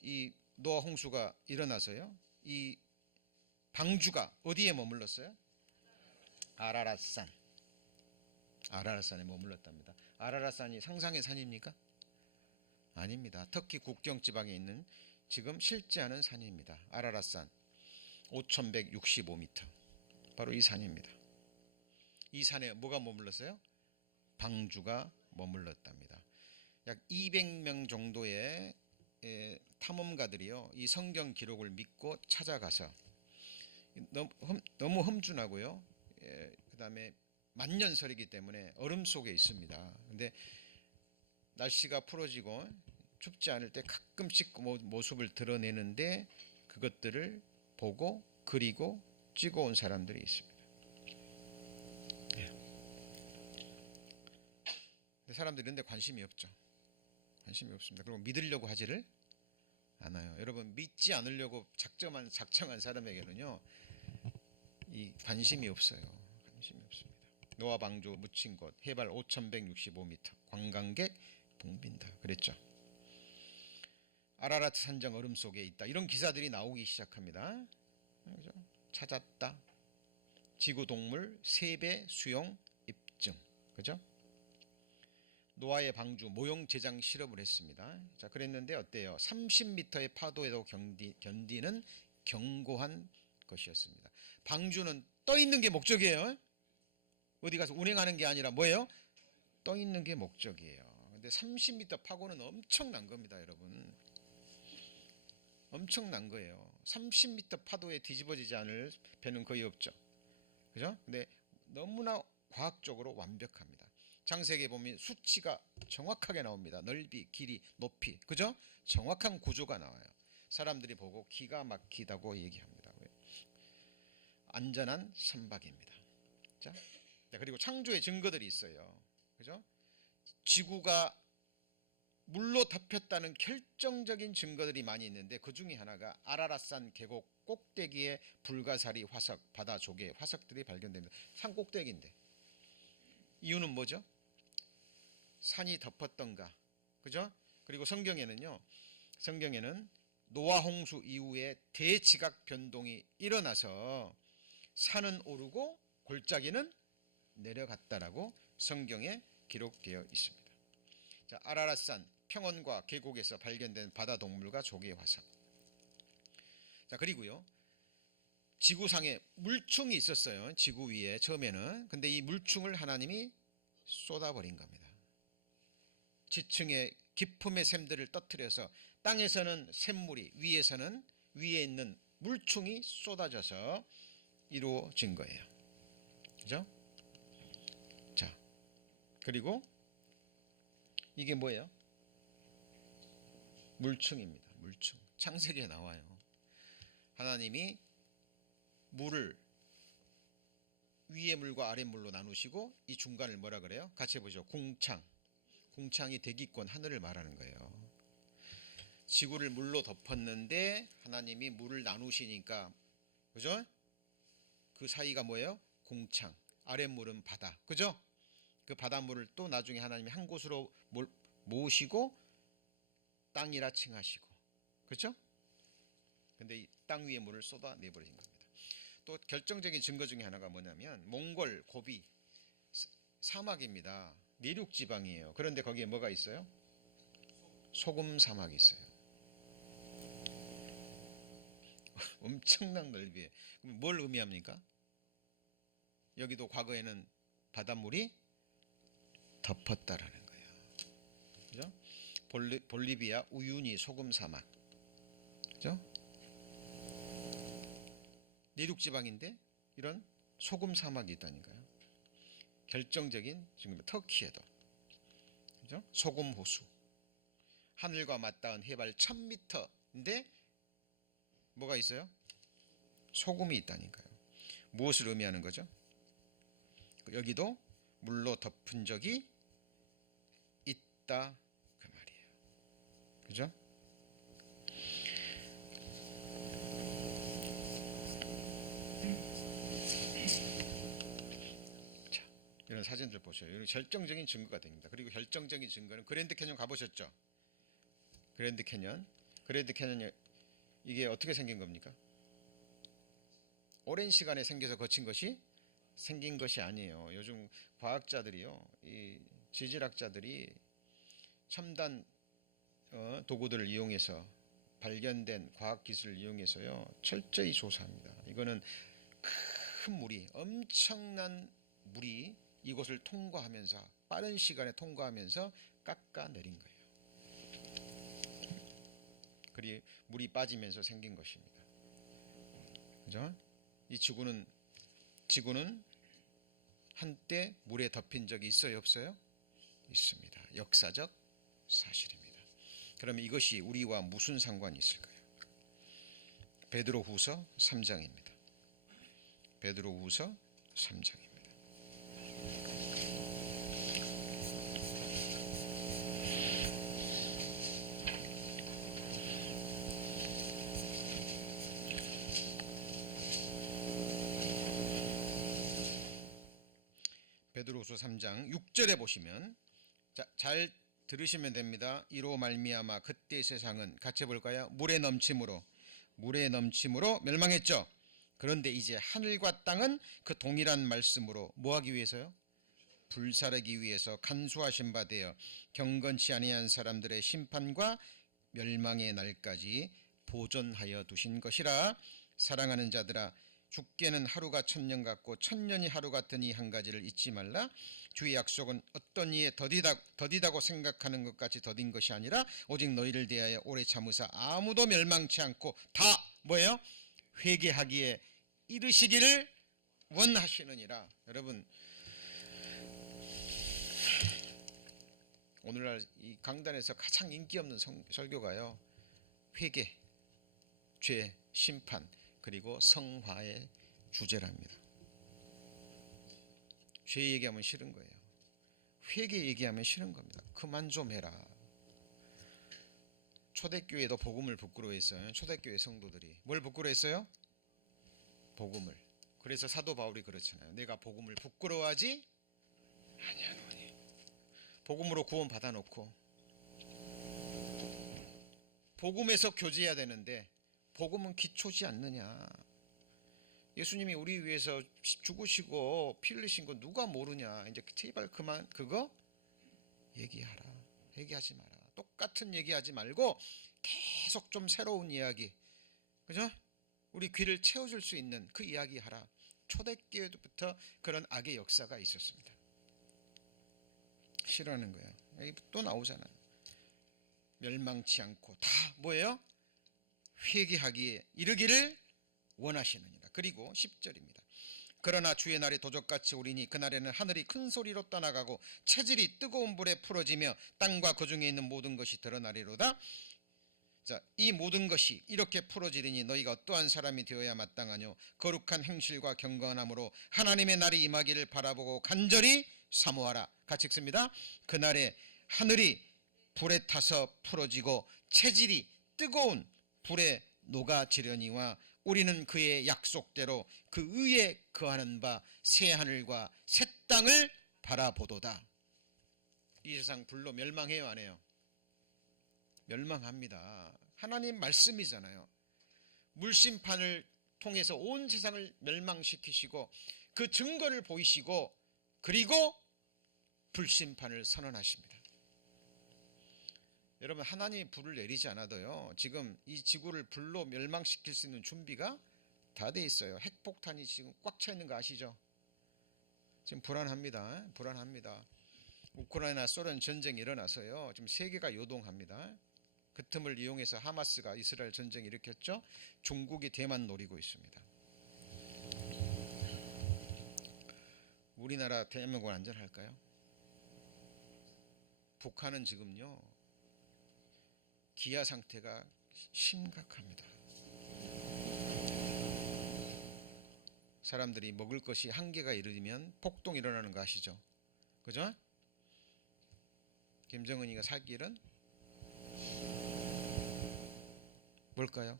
이 노아 홍수가 일어나서요, 이 방주가 어디에 머물렀어요? 아라랏산. 아라랏산에 머물렀답니다. 아라랏산이 상상의 산입니까? 아닙니다. 터키 국경 지방에 있는 지금 실제 하는 산입니다. 아라랏산 5165m, 바로 이 산입니다. 이 산에 뭐가 머물렀어요? 방주가 머물렀답니다. 약 200명 정도의 탐험가들이요, 이 성경 기록을 믿고 찾아가서, 너무 험준하고요, 그 다음에 만년설이기 때문에 얼음 속에 있습니다. 근데 날씨가 풀어지고 춥지 않을 때 가끔씩 모습을 드러내는데 그것들을 보고 그리고 찍어온 사람들이 있습니다. 근데 사람들이 이런 데 관심이 없죠. 관심이 없습니다. 그리고 믿으려고 하지를 않아요. 여러분, 믿지 않으려고 작정한 사람에게는요, 이 관심이 없어요. 관심이 없습니다. 노아 방주 묻힌 곳, 해발 5165m, 관광객 붕빈다 그랬죠. 아라랏 산정 얼음 속에 있다, 이런 기사들이 나오기 시작합니다. 그렇죠? 찾았다, 지구동물 3배 수용 입증, 그죠? 노아의 방주 모형 제장 실험을 했습니다. 자, 그랬는데 어때요? 30m의 파도에도 견디는 견고한 것이었습니다. 방주는 떠 있는 게 목적이에요. 어디 가서 운행하는 게 아니라 뭐예요? 떠 있는 게 목적이에요. 근데 30m 파고는 엄청난 겁니다, 여러분. 엄청난 거예요. 30m 파도에 뒤집어지지 않을 배는 거의 없죠. 그죠? 근데 너무나 과학적으로 완벽합니다. 창세기에 보면 수치가 정확하게 나옵니다. 넓이, 길이, 높이. 그죠? 정확한 구조가 나와요. 사람들이 보고 기가 막히다고 얘기합니다. 안전한 선박입니다. 자, 그리고 창조의 증거들이 있어요. 그죠? 지구가 물로 덮였다는 결정적인 증거들이 많이 있는데 그 중에 하나가 아라랏산 계곡 꼭대기에 불가사리 화석, 바다 조개 화석들이 발견됩니다. 산 꼭대기인데 이유는 뭐죠? 산이 덮었던가, 그죠? 그리고 성경에는 노아 홍수 이후에 대지각 변동이 일어나서 산은 오르고 골짜기는 내려갔다라고 성경에 기록되어 있습니다. 자, 아라랏산 평원과 계곡에서 발견된 바다 동물과 조개 화석. 자, 그리고요, 지구상에 물충이 있었어요. 지구 위에 처음에는. 근데 이 물충을 하나님이 쏟아버린 겁니다. 지층의 깊음의 샘들을 떠뜨려서 땅에서는 샘물이, 위에 있는 물충이 쏟아져서 이루어진 거예요. 그죠? 자, 그리고 이게 뭐예요? 물충입니다. 물충. 창세기에 나와요. 하나님이 물을 위의 물과 아래 물로 나누시고 이 중간을 뭐라 그래요? 같이 해보죠. 궁창. 궁창이 대기권 하늘을 말하는 거예요. 지구를 물로 덮었는데 하나님이 물을 나누시니까, 그죠? 그 사이가 뭐예요? 궁창. 아랫물은 바다. 그죠? 그 바닷물을 또 나중에 하나님이 한 곳으로 모으시고 땅이라 칭하시고. 그렇죠? 근데 이 땅 위에 물을 쏟아내 버리신 겁니다. 또 결정적인 증거 중에 하나가 뭐냐면 몽골 고비 사막입니다. 내륙 지방이에요. 그런데 거기에 뭐가 있어요? 소금 사막이 있어요. 엄청난 넓이에. 그럼 뭘 의미합니까? 여기도 과거에는 바닷물이 덮었다라는 거예요. 그죠? 볼리비아 우유니 소금 사막. 그죠? 내륙 지방인데 이런 소금 사막이 있다니까요. 결정적인 지금 터키에도. 그죠? 소금 호수. 하늘과 맞닿은 해발 1000m인데 뭐가 있어요? 소금이 있다니까요. 무엇을 의미하는 거죠? 여기도 물로 덮은 적이 있다 그 말이에요. 그죠? 자, 이런 사진들 보세요. 이런 결정적인 증거가 됩니다. 그리고 결정적인 증거는 그랜드 캐년 가보셨죠? 그랜드 캐년 이게 어떻게 생긴 겁니까? 오랜 시간에 생긴 것이 아니에요. 요즘 과학자들이요, 이 지질학자들이 첨단 도구들을 이용해서 발견된 과학 기술을 이용해서요 철저히 조사합니다. 이거는 큰 물이, 엄청난 물이 이곳을 통과하면서 빠른 시간에 통과하면서 깎아내린 거예요. 그리 물이 빠지면서 생긴 것입니다. 그죠? 이 지구는 한때 물에 덮인 적이 있어요, 없어요? 있습니다. 역사적 사실입니다. 그러면 이것이 우리와 무슨 상관이 있을까요? 베드로후서 3장입니다. 베드로후서 3장입니다. 베드로후서 3장 6절에 보시면, 자, 잘 들으시면 됩니다. 이로 말미암아 그때 세상은 같이 볼까요? 물에 넘침으로 멸망했죠. 그런데 이제 하늘과 땅은 그 동일한 말씀으로 뭐 하기 위해서요? 불사르기 위해서 간수하신 바 되어 경건치 아니한 사람들의 심판과 멸망의 날까지 보존하여 두신 것이라. 사랑하는 자들아, 죽게는 하루가 천년 같고 천년이 하루 같으니 한 가지를 잊지 말라. 주의 약속은 어떤 이에 더디다고 생각하는 것 같이 더딘 것이 아니라 오직 너희를 대하여 오래 참으사 아무도 멸망치 않고 다 뭐예요? 회개하기에 이르시기를 원하시느니라. 여러분, 오늘날 이 강단에서 가장 인기 없는 설교가요, 회개, 죄, 심판, 그리고 성화의 주제랍니다. 죄 얘기하면 싫은 거예요. 회개 얘기하면 싫은 겁니다. 그만 좀 해라. 초대교회도 복음을 부끄러워했어요. 초대교회 성도들이 뭘 부끄러워했어요? 복음을. 그래서 사도 바울이 그렇잖아요. 내가 복음을 부끄러워하지 아니하노니. 복음으로 구원 받아놓고 복음에서 교제해야 되는데 복음은 기초지 않느냐. 예수님이 우리 위해서 죽으시고 피 흘리신 거 누가 모르냐. 이제 제발 그만 그거 얘기하라. 얘기하지 마라. 똑같은 얘기하지 말고 계속 좀 새로운 이야기, 그죠? 우리 귀를 채워줄 수 있는 그 이야기 하라. 초대교회부터 그런 악의 역사가 있었습니다. 싫어하는 거예요. 여기 또 나오잖아요. 멸망치 않고 다 뭐예요? 회개하기에 이르기를 원하시느니라. 그리고 10절입니다. 그러나 주의 날이 도적같이 오리니 그날에는 하늘이 큰 소리로 떠나가고 체질이 뜨거운 불에 풀어지며 땅과 그 중에 있는 모든 것이 드러나리로다. 자, 이 모든 것이 이렇게 풀어지리니 너희가 어떠한 사람이 되어야 마땅하뇨. 거룩한 행실과 경건함으로 하나님의 날이 임하기를 바라보고 간절히 사모하라. 같이 읽습니다. 그날에 하늘이 불에 타서 풀어지고 체질이 뜨거운 불에 녹아지려니와 우리는 그의 약속대로 그 위에 거하는 바 새 하늘과 새 땅을 바라보도다. 이 세상 불로 멸망해요, 안 해요? 멸망합니다. 하나님 말씀이잖아요. 물심판을 통해서 온 세상을 멸망시키시고 그 증거를 보이시고 그리고 불심판을 선언하십니다. 여러분, 하나님이 불을 내리지 않아도요, 지금 이 지구를 불로 멸망시킬 수 있는 준비가 다 돼 있어요. 핵폭탄이 지금 꽉 차 있는 거 아시죠? 지금 불안합니다. 불안합니다. 우크라이나 소련 전쟁이 일어나서요, 지금 세계가 요동합니다. 그 틈을 이용해서 하마스가 이스라엘 전쟁 일으켰죠. 중국이 대만 노리고 있습니다. 우리나라 대한민국은 안전할까요? 북한은 지금요, 기아 상태가 심각합니다. 사람들이 먹을 것이 한계가 이르면 폭동이 일어나는 거 아시죠? 그죠? 김정은이가 살 길은 뭘까요?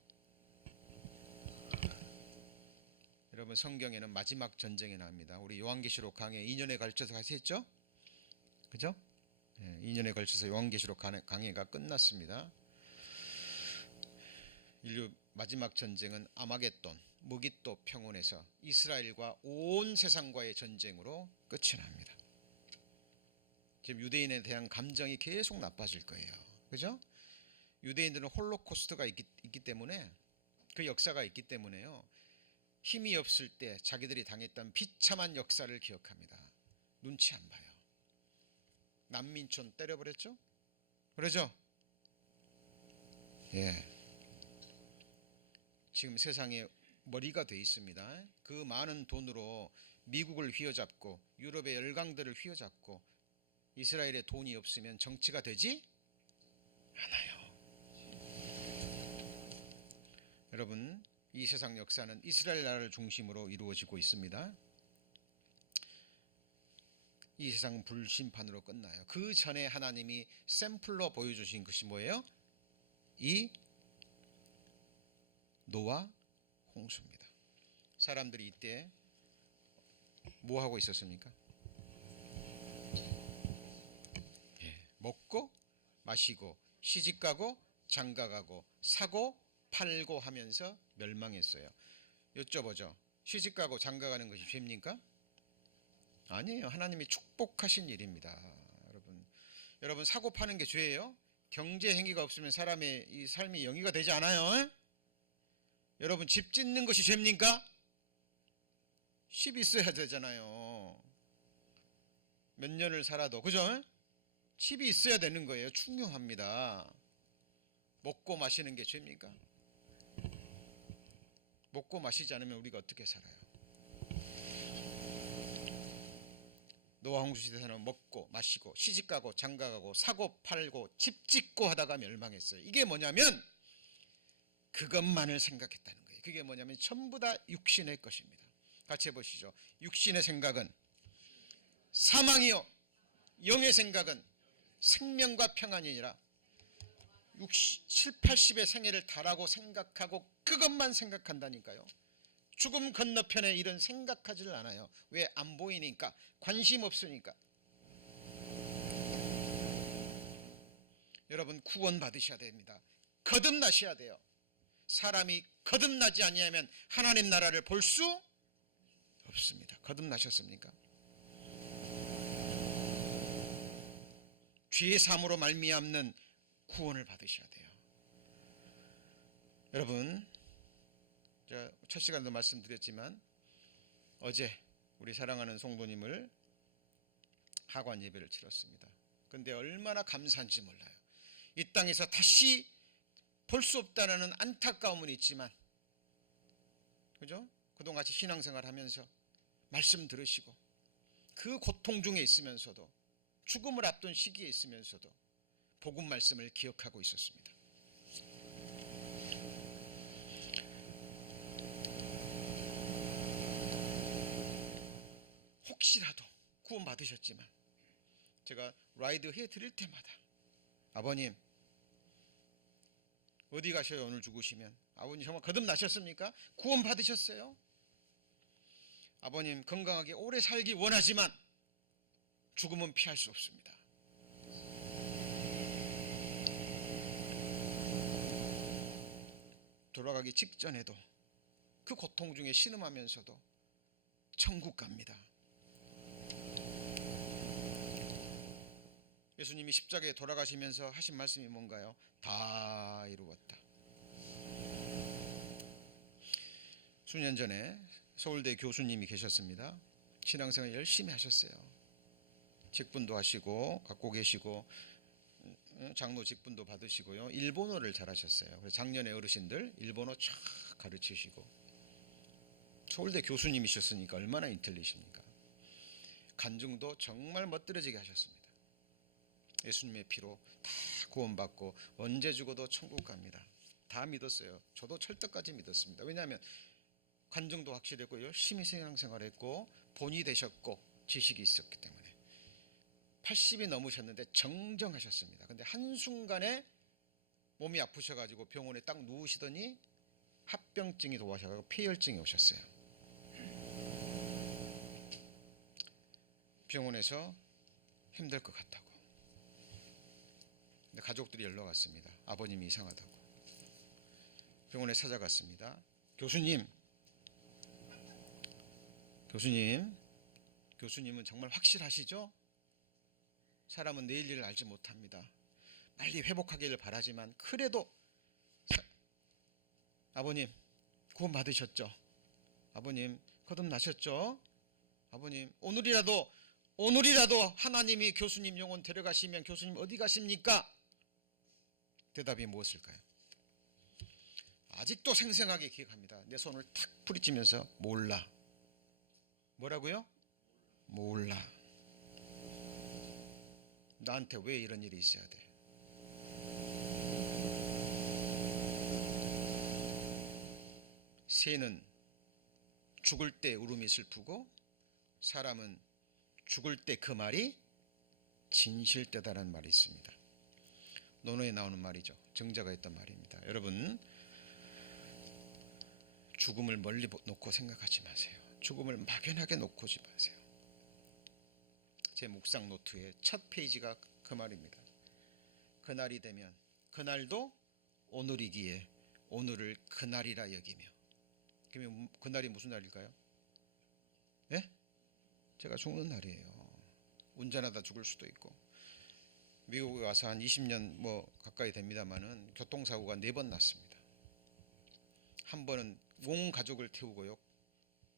여러분, 성경에는 마지막 전쟁이 나옵니다. 우리 요한계시록 강해 2년에 걸쳐서 같이 했죠? 그죠? 2년에 걸쳐서 요한계시록 강해가 끝났습니다. 인류 마지막 전쟁은 아마겟돈, 무기또 평원에서 이스라엘과 온 세상과의 전쟁으로 끝이 납니다. 지금 유대인에 대한 감정이 계속 나빠질 거예요. 그죠? 유대인들은 홀로코스트가 있기 때문에, 그 역사가 있기 때문에요, 힘이 없을 때 자기들이 당했던 비참한 역사를 기억합니다. 눈치 안 봐요. 난민촌 때려버렸죠? 그러죠? 예. 지금 세상에 머리가 돼 있습니다. 그 많은 돈으로 미국을 휘어잡고 유럽의 열강들을 휘어잡고 이스라엘에 돈이 없으면 정치가 되지 않아요. 여러분, 이 세상 역사는 이스라엘 나라를 중심으로 이루어지고 있습니다. 이 세상은 불심판으로 끝나요. 그 전에 하나님이 샘플로 보여주신 것이 뭐예요? 이 노아 홍수입니다. 사람들이 이때 뭐 하고 있었습니까? 먹고 마시고 시집가고 장가가고 사고 팔고 하면서 멸망했어요. 여쭤보죠. 시집가고 장가가는 것이 죄입니까? 아니에요. 하나님이 축복하신 일입니다. 여러분 사고 파는 게 죄예요? 경제 행위가 없으면 사람의 이 삶이 영위가 되지 않아요. 여러분 집 짓는 것이 죄입니까? 집이 있어야 되잖아요. 몇 년을 살아도, 그죠? 집이 있어야 되는 거예요. 중요합니다. 먹고 마시는 게 죄입니까? 먹고 마시지 않으면 우리가 어떻게 살아요? 노아 홍수 시대에는 먹고 마시고 시집가고 장가가고 사고 팔고 집 짓고 하다가 멸망했어요. 이게 뭐냐면 그것만을 생각했다는 거예요. 그게 뭐냐면 전부 다 육신의 것입니다. 같이 해보시죠. 육신의 생각은 사망이요, 영의 생각은 생명과 평안이니라. 7, 80의 생애를 다라고 생각하고 그것만 생각한다니까요. 죽음 건너편에 이런 생각하지를 않아요. 왜? 안 보이니까, 관심 없으니까. 여러분 구원 받으셔야 됩니다. 거듭나셔야 돼요. 사람이 거듭나지 아니하면 하나님 나라를 볼 수 없습니다. 거듭나셨습니까? 죄 사함으로 말미암는 구원을 받으셔야 돼요. 여러분, 제가 첫 시간도 말씀드렸지만 어제 우리 사랑하는 성도님을 하관 예배를 치렀습니다. 그런데 얼마나 감사한지 몰라요. 이 땅에서 다시 볼 수 없다는 안타까움은 있지만, 그죠? 그동안 같이 신앙생활 하면서 말씀 들으시고 그 고통 중에 있으면서도, 죽음을 앞둔 시기에 있으면서도 복음 말씀을 기억하고 있었습니다. 혹시라도 구원 받으셨지만 제가 라이드 해 드릴 때마다 아버님 어디 가셔요? 오늘 죽으시면. 아버님 정말 거듭나셨습니까? 구원 받으셨어요? 아버님 건강하게 오래 살기 원하지만 죽음은 피할 수 없습니다. 돌아가기 직전에도 그 고통 중에 신음하면서도 천국 갑니다. 예수님이 십자가에 돌아가시면서 하신 말씀이 뭔가요? 다 이루었다. 수년 전에 서울대 교수님이 계셨습니다. 신앙생활 열심히 하셨어요. 직분도 하시고 갖고 계시고 장로 직분도 받으시고요. 일본어를 잘하셨어요. 그래서 작년에 어르신들 일본어 쫙 가르치시고, 서울대 교수님이셨으니까 얼마나 인텔리십니까? 간증도 정말 멋들어지게 하셨습니다. 예수님의 피로 다 구원받고 언제 죽어도 천국 갑니다. 다 믿었어요. 저도 철떡까지 믿었습니다. 왜냐하면 간증도 확실했고 열심히 신앙생활했고 본이 되셨고 지식이 있었기 때문에. 80이 넘으셨는데 정정하셨습니다. 근데 한순간에 몸이 아프셔가지고 병원에 딱 누우시더니 합병증이 도와셔가지고 폐혈증이 오셨어요. 병원에서 힘들 것 같다고. 근데 가족들이 연락 왔습니다. 아버님이 이상하다고. 병원에 찾아갔습니다. 교수님은 정말 확실하시죠? 사람은 내일 일을 알지 못합니다. 빨리 회복하기를 바라지만 그래도 아버님 구원 받으셨죠? 아버님 거듭나셨죠? 아버님 오늘이라도 하나님이 교수님 영혼 데려가시면 교수님 어디 가십니까? 대답이 무엇일까요? 아직도 생생하게 기억합니다. 내 손을 탁 부딪히면서 몰라. 뭐라고요? 몰라. 나한테 왜 이런 일이 있어야 돼? 새는 죽을 때 울음이 슬프고 사람은 죽을 때 그 말이 진실되다라는 말이 있습니다. 논어에 나오는 말이죠. 정자가 했던 말입니다. 여러분 죽음을 멀리 놓고 생각하지 마세요. 죽음을 막연하게 놓고지 마세요. 제 묵상 노트의 첫 페이지가 그 말입니다. 그날이 되면 그날도 오늘이기에 오늘을 그날이라 여기며. 그러면 그날이 무슨 날일까요? 예? 제가 죽는 날이에요. 운전하다 죽을 수도 있고. 미국에 와서 한 20년 뭐 가까이 됩니다만은 교통사고가 4번 났습니다. 한 번은 온 가족을 태우고요,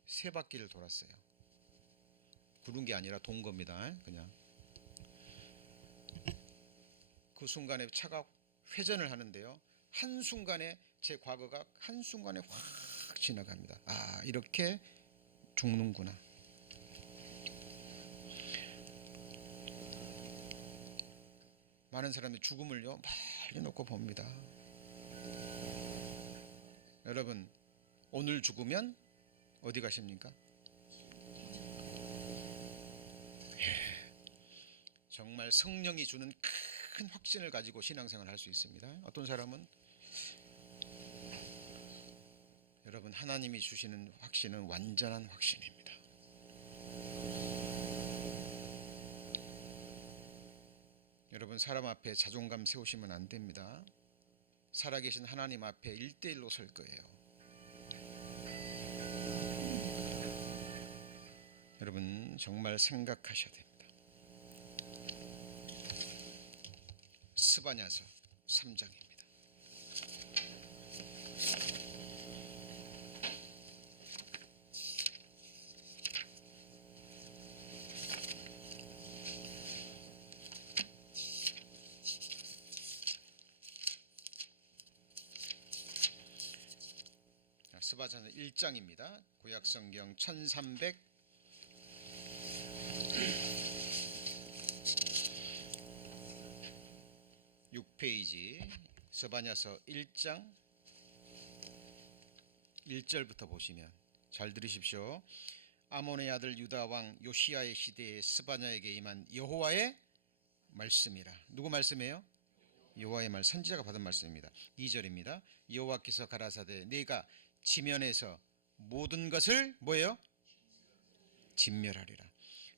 3바퀴를 돌았어요. 부른 게 아니라 돈 겁니다. 그냥 그 순간에 차가 회전을 하는데요, 한순간에 제 과거가 한순간에 확 지나갑니다. 아, 이렇게 죽는구나. 많은 사람이 죽음을요 멀리 놓고 봅니다. 여러분, 오늘 죽으면 어디 가십니까? 정말 성령이 주는 큰 확신을 가지고 신앙생활을 할 수 있습니다. 어떤 사람은, 여러분, 하나님이 주시는 확신은 완전한 확신입니다. 여러분, 사람 앞에 자존감 세우시면 안 됩니다. 살아계신 하나님 앞에 1대1로 설 거예요. 여러분, 정말 생각하셔야 됩니다. 스바냐서 3장입니다. 스바냐서 1장입니다. 구약성경 1306페이지 스바냐서 1장 1절부터 보시면, 잘 들으십시오. 아몬의 아들 유다 왕 요시야의 시대에 스바냐에게 임한 여호와의 말씀이라. 누구 말씀이에요? 여호와의 말, 선지자가 받은 말씀입니다. 2절입니다. 여호와께서 가라사대 내가 지면에서 모든 것을 뭐예요? 진멸하리라.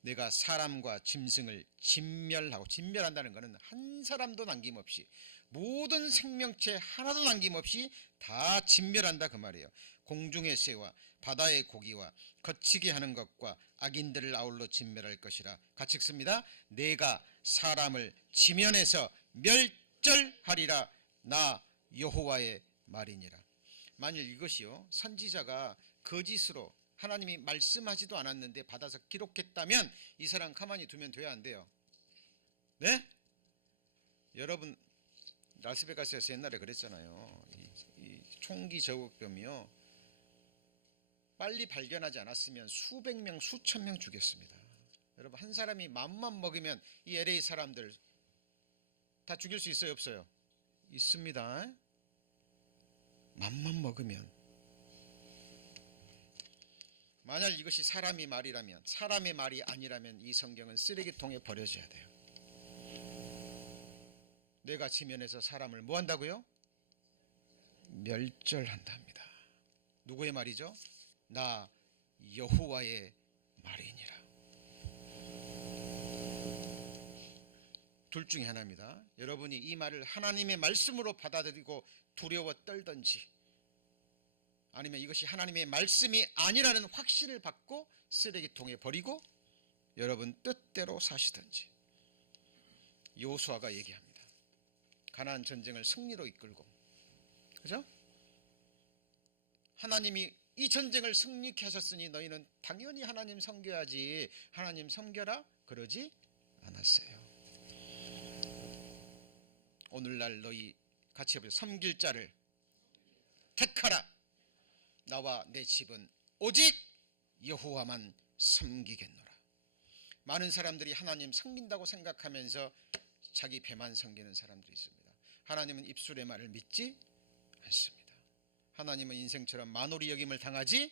내가 사람과 짐승을 진멸하고, 진멸한다는 것은 한 사람도 남김없이, 모든 생명체 하나도 남김없이 다 진멸한다 그 말이에요. 공중의 새와 바다의 고기와 거치게 하는 것과 악인들을 아울러 진멸할 것이라. 같이 읽습니다. 내가 사람을 지면에서 멸절하리라. 나 여호와의 말이니라. 만일 이것이요, 선지자가 거짓으로 하나님이 말씀하지도 않았는데 받아서 기록했다면 이 사람 가만히 두면 돼야 안 돼요? 네? 여러분, 라스베가스에서 옛날에 그랬잖아요. 이 총기 저격범이요, 빨리 발견하지 않았으면 수백 명, 수천 명 죽였습니다. 여러분, 한 사람이 맘만 먹으면 이 LA 사람들 다 죽일 수 있어요, 없어요? 있습니다. 맘만 먹으면. 만약 이것이 사람이 말이라면, 사람의 말이 아니라면 이 성경은 쓰레기통에 버려져야 돼요. 내가 지면에서 사람을 뭐 한다고요? 멸절한답니다. 누구의 말이죠? 나 여호와의 말이니라. 둘 중에 하나입니다. 여러분이 이 말을 하나님의 말씀으로 받아들이고 두려워 떨든지, 아니면 이것이 하나님의 말씀이 아니라는 확신을 받고 쓰레기통에 버리고 여러분 뜻대로 사시든지. 여호수아가 얘기합니다. 가나안 전쟁을 승리로 이끌고, 그죠? 하나님이 이 전쟁을 승리케 하셨으니 너희는 당연히 하나님 섬겨야지, 하나님 섬겨라, 그러지 않았어요. 오늘날 너희 같이 해보세요. 섬길 자를 택하라. 나와 내 집은 오직 여호와만 섬기겠노라. 많은 사람들이 하나님 섬긴다고 생각하면서 자기 배만 섬기는 사람들이 있습니다. 하나님은 입술의 말을 믿지 않습니다. 하나님은 인생처럼 만홀히 여김을 당하지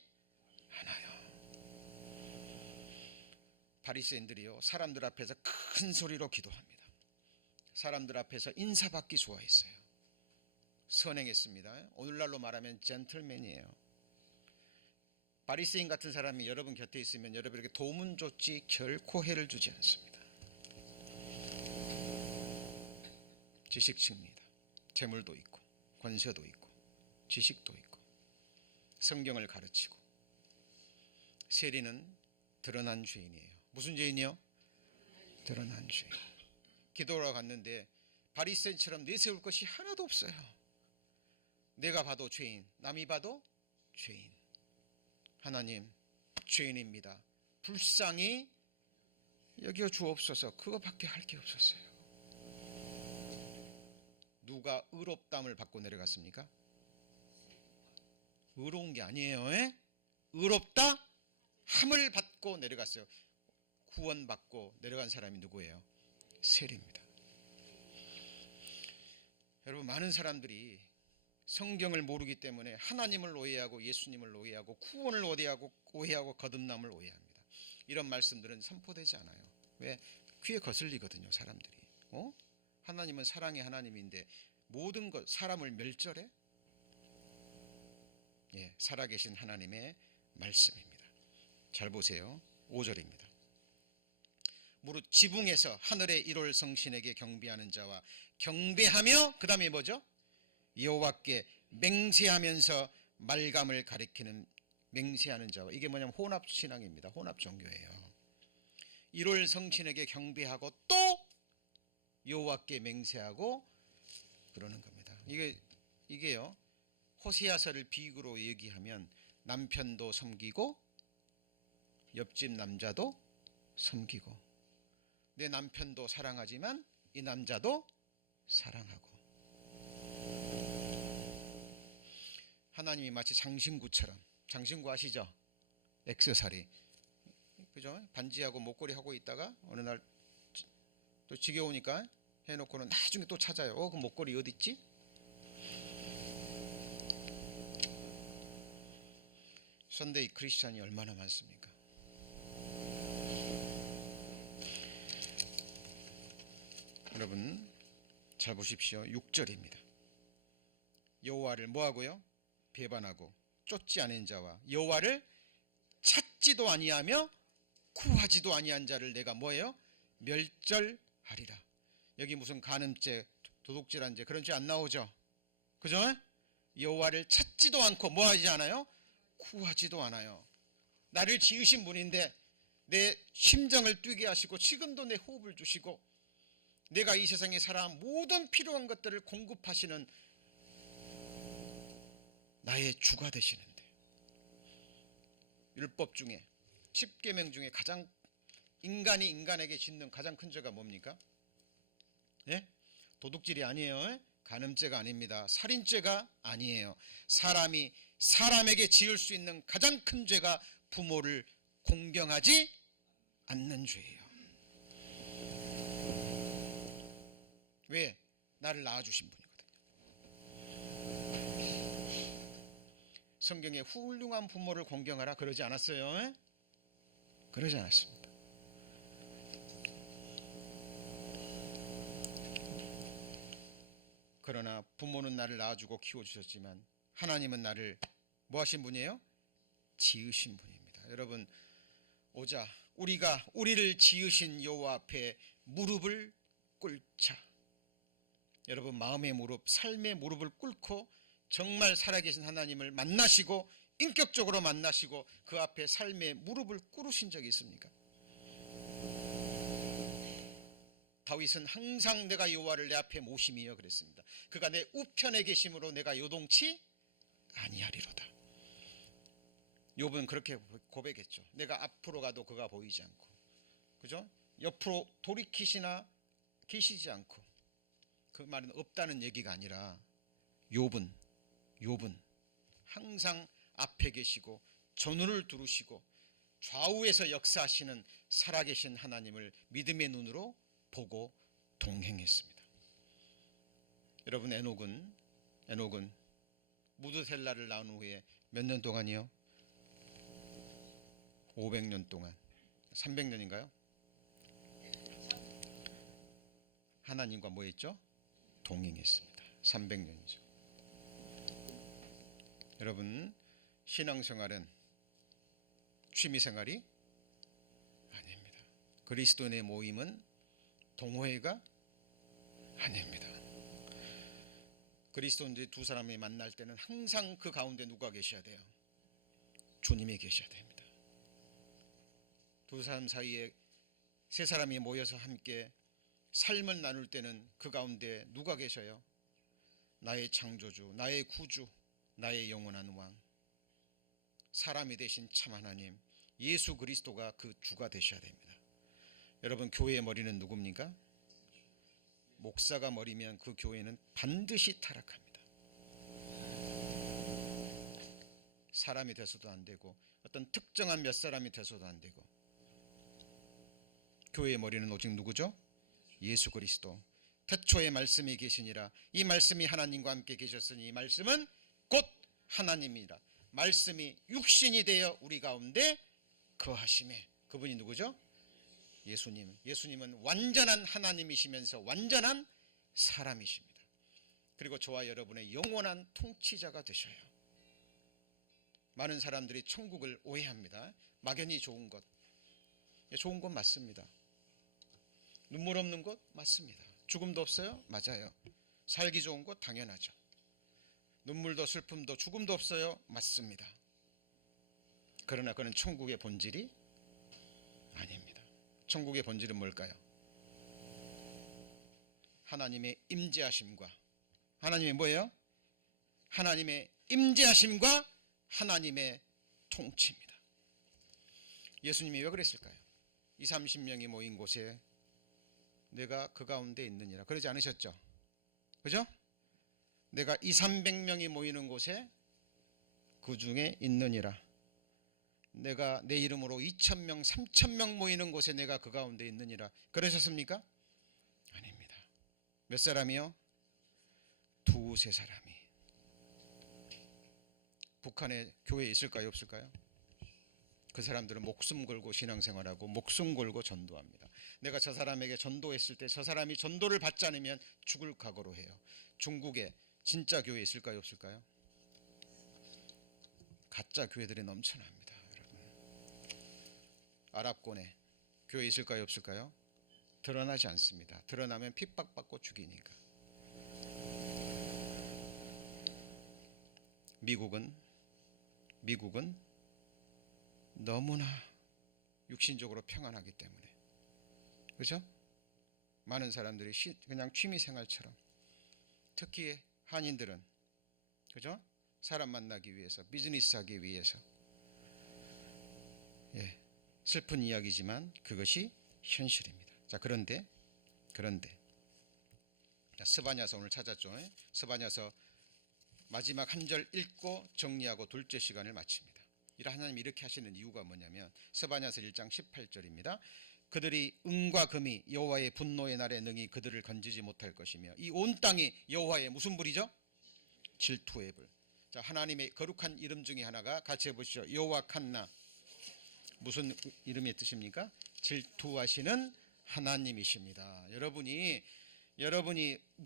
않아요. 바리새인들이요, 사람들 앞에서 큰 소리로 기도합니다. 사람들 앞에서 인사받기 좋아했어요. 선행했습니다. 오늘날로 말하면 젠틀맨이에요. 바리새인 같은 사람이 여러분 곁에 있으면 여러분에게 도움은 줬지 결코 해를 주지 않습니다. 지식층입니다. 재물도 있고 권세도 있고 지식도 있고 성경을 가르치고. 세리는 드러난 죄인이에요. 무슨 죄인이요? 드러난 죄인. 기도하러 갔는데 바리새인처럼 내세울 것이 하나도 없어요. 내가 봐도 죄인, 남이 봐도 죄인. 하나님, 죄인입니다. 불쌍히 여겨 주옵소서. 그거밖에 할 게 없었어요. 누가 의롭담을 받고 내려갔습니까? 의로운 게 아니에요. 의롭다 함을 받고 내려갔어요. 구원받고 내려간 사람이 누구예요? 세리입니다. 여러분, 많은 사람들이 성경을 모르기 때문에 하나님을 오해하고 예수님을 오해하고 구원을 오해하고 거듭남을 오해합니다. 이런 말씀들은 선포되지 않아요. 왜? 귀에 거슬리거든요, 사람들이. 하나님은 사랑의 하나님인데 모든 것, 사람을 멸절해? 예, 살아계신 하나님의 말씀입니다. 잘 보세요. 5절입니다. 무릇 지붕에서 하늘의 1월 성신에게 경배하는 자와 경배하며, 그 다음에 뭐죠? 여호와께 맹세하면서 말감을 가리키는, 맹세하는 자와, 이게 뭐냐면 혼합신앙입니다. 혼합종교예요. 1월 성신에게 경배하고 또 여호와께 맹세하고 그러는 겁니다. 이게요, 호세아서를 비유로 얘기하면 남편도 섬기고 옆집 남자도 섬기고, 내 남편도 사랑하지만 이 남자도 사랑하고, 하나님이 마치 장신구처럼, 장신구 아시죠? 액세서리, 그죠? 반지하고 목걸이 하고 있다가 어느 날 또 지겨우니까 해놓고는 나중에 또 찾아요. 그 목걸이 어디 있지? 선데이 크리스찬이 얼마나 많습니까? 여러분 잘 보십시오. 6절입니다. 여호와를 뭐하고요? 배반하고 쫓지 않은 자와 여호와를 찾지도 아니하며 구하지도 아니한 자를 내가 뭐예요? 멸절하리라. 여기 무슨 간음죄, 도둑질한 죄 그런 죄 안 나오죠? 그죠? 여호와를 찾지도 않고 뭐하지 않아요? 구하지도 않아요. 나를 지으신 분인데 내 심장을 뛰게 하시고 지금도 내 호흡을 주시고 내가 이 세상에 살아 모든 필요한 것들을 공급하시는 나의 주가 되시는데, 율법 중에 10계명 중에 가장 인간이 인간에게 짓는 가장 큰 죄가 뭡니까? 예? 도둑질이 아니에요. 간음죄가 아닙니다. 살인죄가 아니에요. 사람이 사람에게 지을 수 있는 가장 큰 죄가 부모를 공경하지 않는 죄예요. 왜? 나를 낳아주신 분이거든요. 성경에 훌륭한 부모를 공경하라 그러지 않았어요? 그러지 않았습니다. 그러나 부모는 나를 낳아주고 키워주셨지만 하나님은 나를 뭐 하신 분이에요? 지으신 분입니다. 여러분, 우리가 우리를 지으신 여호와 앞에 무릎을 꿇자. 여러분, 마음의 무릎, 삶의 무릎을 꿇고 정말 살아계신 하나님을 만나시고 인격적으로 만나시고 그 앞에 삶의 무릎을 꿇으신 적이 있습니까? 다윗은 항상 내가 여호와를 내 앞에 모심이여 그랬습니다. 그가 내 우편에 계심으로 내가 요동치 아니하리로다. 욥은 그렇게 고백했죠. 내가 앞으로 가도 그가 보이지 않고, 그죠? 옆으로 돌이키시나 계시지 않고. 그 말은 없다는 얘기가 아니라 욥은 항상 앞에 계시고 전우를 두르시고 좌우에서 역사하시는 살아계신 하나님을 믿음의 눈으로 보고 동행했습니다. 여러분, 에녹은 무드셀라를 낳은 후에 몇 년 동안이요? 500년 동안, 300년인가요? 하나님과 뭐 했죠? 동행했습니다. 300년이죠. 여러분, 신앙생활은 취미생활이 아닙니다. 그리스도인의 모임은 동호회가 아닙니다. 그리스도인들이 두 사람이 만날 때는 항상 그 가운데 누가 계셔야 돼요? 주님이 계셔야 됩니다. 두 사람 사이에 세 사람이 모여서 함께 삶을 나눌 때는 그 가운데 누가 계셔요? 나의 창조주, 나의 구주, 나의 영원한 왕, 사람이 되신 참 하나님 예수 그리스도가 그 주가 되셔야 됩니다. 여러분, 교회의 머리는 누굽니까? 목사가 머리면 그 교회는 반드시 타락합니다. 사람이 돼서도 안 되고 어떤 특정한 몇 사람이 돼서도 안 되고, 교회의 머리는 오직 누구죠? 예수 그리스도. 태초에 말씀이 계시니라. 이 말씀이 하나님과 함께 계셨으니 이 말씀은 곧 하나님이라. 말씀이 육신이 되어 우리 가운데 거하심에, 그분이 누구죠? 예수님. 예수님은 완전한 하나님이시면서 완전한 사람이십니다. 그리고 저와 여러분의 영원한 통치자가 되셔요. 많은 사람들이 천국을 오해합니다. 막연히 좋은 것, 좋은 것 맞습니다. 눈물 없는 것 맞습니다. 죽음도 없어요? 맞아요. 살기 좋은 것 당연하죠. 눈물도 슬픔도 죽음도 없어요? 맞습니다. 그러나 그는 천국의 본질이 아닙니다. 천국의 본질은 뭘까요? 하나님의 임재하심과, 하나님의 뭐예요? 하나님의 임재하심과 하나님의 통치입니다. 예수님이 왜 그랬을까요? 20, 30명이 모인 곳에 내가 그 가운데 있느니라 그러지 않으셨죠? 그죠? 내가 200, 300명이 모이는 곳에 그 중에 있느니라. 내가 내 이름으로 2000명, 3000명 모이는 곳에 내가 그 가운데 있느니라 그러셨습니까? 아닙니다. 몇 사람이요? 두세 사람이. 북한에 교회에 있을까요? 없을까요? 그 사람들은 목숨 걸고 신앙생활하고 목숨 걸고 전도합니다. 내가 저 사람에게 전도했을 때 저 사람이 전도를 받지 않으면 죽을 각오로 해요. 중국에 진짜 교회 있을까요? 없을까요? 가짜 교회들이 넘쳐납니다. 여러분, 아랍권에 교회 있을까요? 없을까요? 드러나지 않습니다. 드러나면 핍박받고 죽이니까. 미국은 너무나 육신적으로 평안하기 때문에, 그렇죠? 많은 사람들이 그냥 취미생활처럼, 특히 한인들은, 그렇죠? 사람 만나기 위해서, 비즈니스 하기 위해서, 슬픈 이야기지만 그것이 현실입니다. 자, 그런데 스바냐서 오늘 찾았죠? 스바냐서 마지막 한 절 읽고 정리하고 둘째 시간을 마칩니다. 하나님이 이렇게 하시는 이유가 뭐냐면 스바냐서 1장 18절입니다. 그들이 은과 금이 여호와의 분노의 날에 능히 그들을 건지지 못할 것이며 이 온 땅이 여호와의 무슨 불이죠? 질투의 불. 자, 하나님의 거룩한 이름 중에 하나가 같이 해보시죠. 여호와 칸나. 무슨 이름의 뜻입니까? 질투하시는 하나님이십니다. 여러분이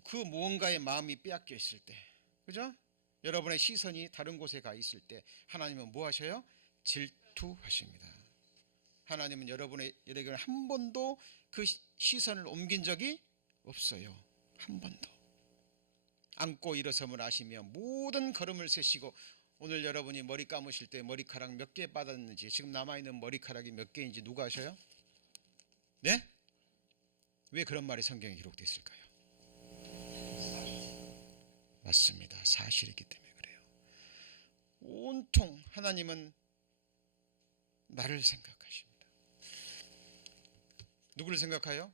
그 무언가의 마음이 빼앗겨 있을 때, 그죠? 여러분의 시선이 다른 곳에 가 있을 때 하나님은 뭐 하셔요? 질투하십니다. 하나님은 여러분에게 한 번도 그 시선을 옮긴 적이 없어요. 한 번도. 앉고 일어섬을 아시며 모든 걸음을 세시고, 오늘 여러분이 머리 감으실 때 머리카락 몇 개 빠졌는지, 지금 남아있는 머리카락이 몇 개인지 누가 아셔요? 네? 왜 그런 말이 성경에 기록되어 있을까요? 맞습니다. 사실이기 때문에 그래요. 온통 하나님은 나를 생각하십니다. 누구를 생각하여?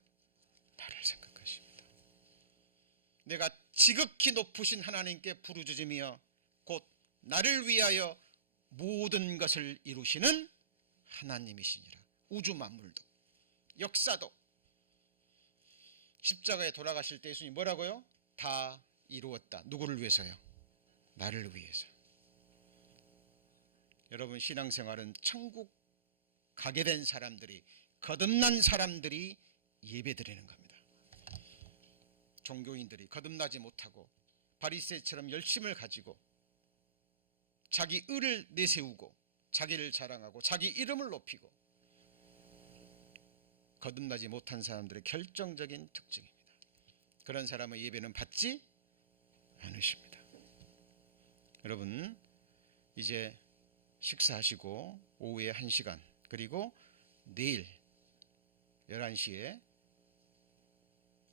나를 생각하십니다. 내가 지극히 높으신 하나님께 부르짖으며 곧 나를 위하여 모든 것을 이루시는 하나님이시니라. 우주 만물도, 역사도. 십자가에 돌아가실 때 예수님 뭐라고요? 다 이루었다. 누구를 위해서요? 나를 위해서. 여러분, 신앙생활은 천국 가게 된 사람들이, 거듭난 사람들이 예배드리는 겁니다. 종교인들이 거듭나지 못하고 바리새처럼 열심을 가지고 자기 의를 내세우고 자기를 자랑하고 자기 이름을 높이고, 거듭나지 못한 사람들의 결정적인 특징입니다. 그런 사람의 예배는 받지 않으십니다. 여러분, 이제 식사하시고 오후에 1시간, 그리고 내일 11시에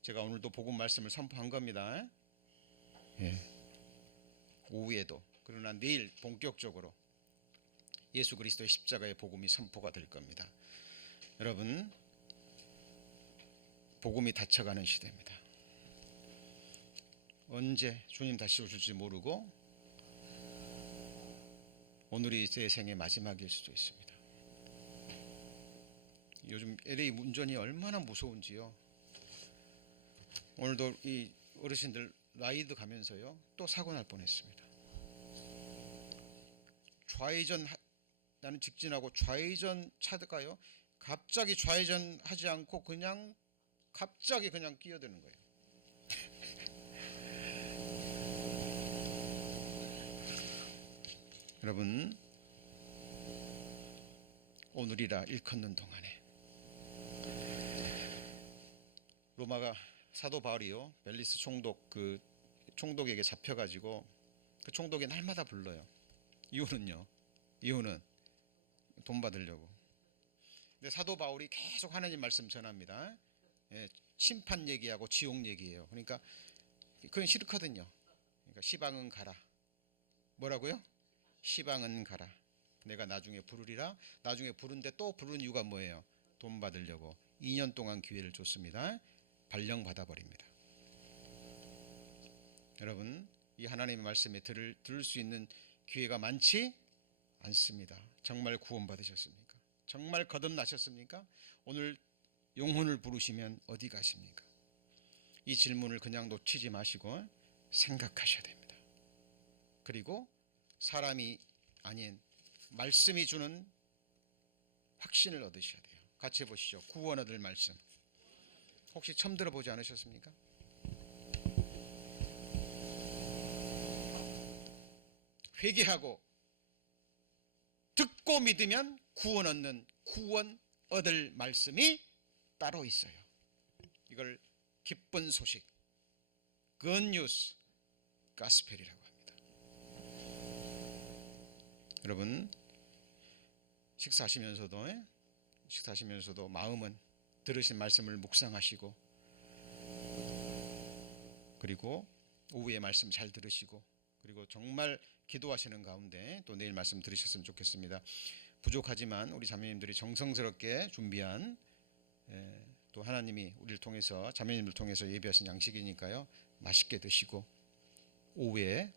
제가 오늘도 복음 말씀을 선포한 겁니다. 예. 오후에도. 그러나 내일 본격적으로 예수 그리스도의 십자가의 복음이 선포가 될 겁니다. 여러분, 복음이 닫혀가는 시대입니다. 언제 주님 다시 오실지 모르고 오늘이 제 생의 마지막일 수도 있습니다. 요즘 LA 운전이 얼마나 무서운지요. 오늘도 이 어르신들 라이드 가면서요 또 사고 날 뻔했습니다. 좌회전 나는 직진하고 좌회전 차가요 갑자기 좌회전 하지 않고 그냥 갑자기 그냥 끼어드는 거예요. 여러분, 오늘이라 일컫는 동안에 로마가 사도 바울이요 멜리스 총독 그 총독에게 잡혀가지고 그 총독이 날마다 불러요. 이유는 돈 받으려고. 근데 사도 바울이 계속 하나님 말씀 전합니다. 예, 심판 얘기하고 지옥 얘기해요. 그러니까 그건 싫거든요. 그러니까 시방은 가라. 뭐라고요? 시방은 가라. 내가 나중에 부르리라. 나중에 부른데 또 부른 이유가 뭐예요? 돈 받으려고. 2년 동안 기회를 줬습니다. 발령 받아버립니다. 여러분, 이 하나님의 말씀에 들을 수 있는 기회가 많지 않습니다. 정말 구원받으셨습니까? 정말 거듭나셨습니까? 오늘 영혼을 부르시면 어디 가십니까? 이 질문을 그냥 놓치지 마시고 생각하셔야 됩니다. 그리고 사람이 아닌 말씀이 주는 확신을 얻으셔야 돼요. 같이 해보시죠. 구원 얻을 말씀. 혹시 처음 들어보지 않으셨습니까? 회개하고 듣고 믿으면 구원 얻을 말씀이 따로 있어요. 이걸 기쁜 소식, good news, 가스펠이라고 합니다. 여러분, 식사하시면서도 마음은 들으신 말씀을 묵상하시고, 그리고 오후에 말씀 잘 들으시고, 그리고 정말 기도하시는 가운데 또 내일 말씀 들으셨으면 좋겠습니다. 부족하지만 우리 자매님들이 정성스럽게 준비한 또 하나님이 우리를 통해서 자매님을 통해서 예비하신 양식이니까요. 맛있게 드시고 오후에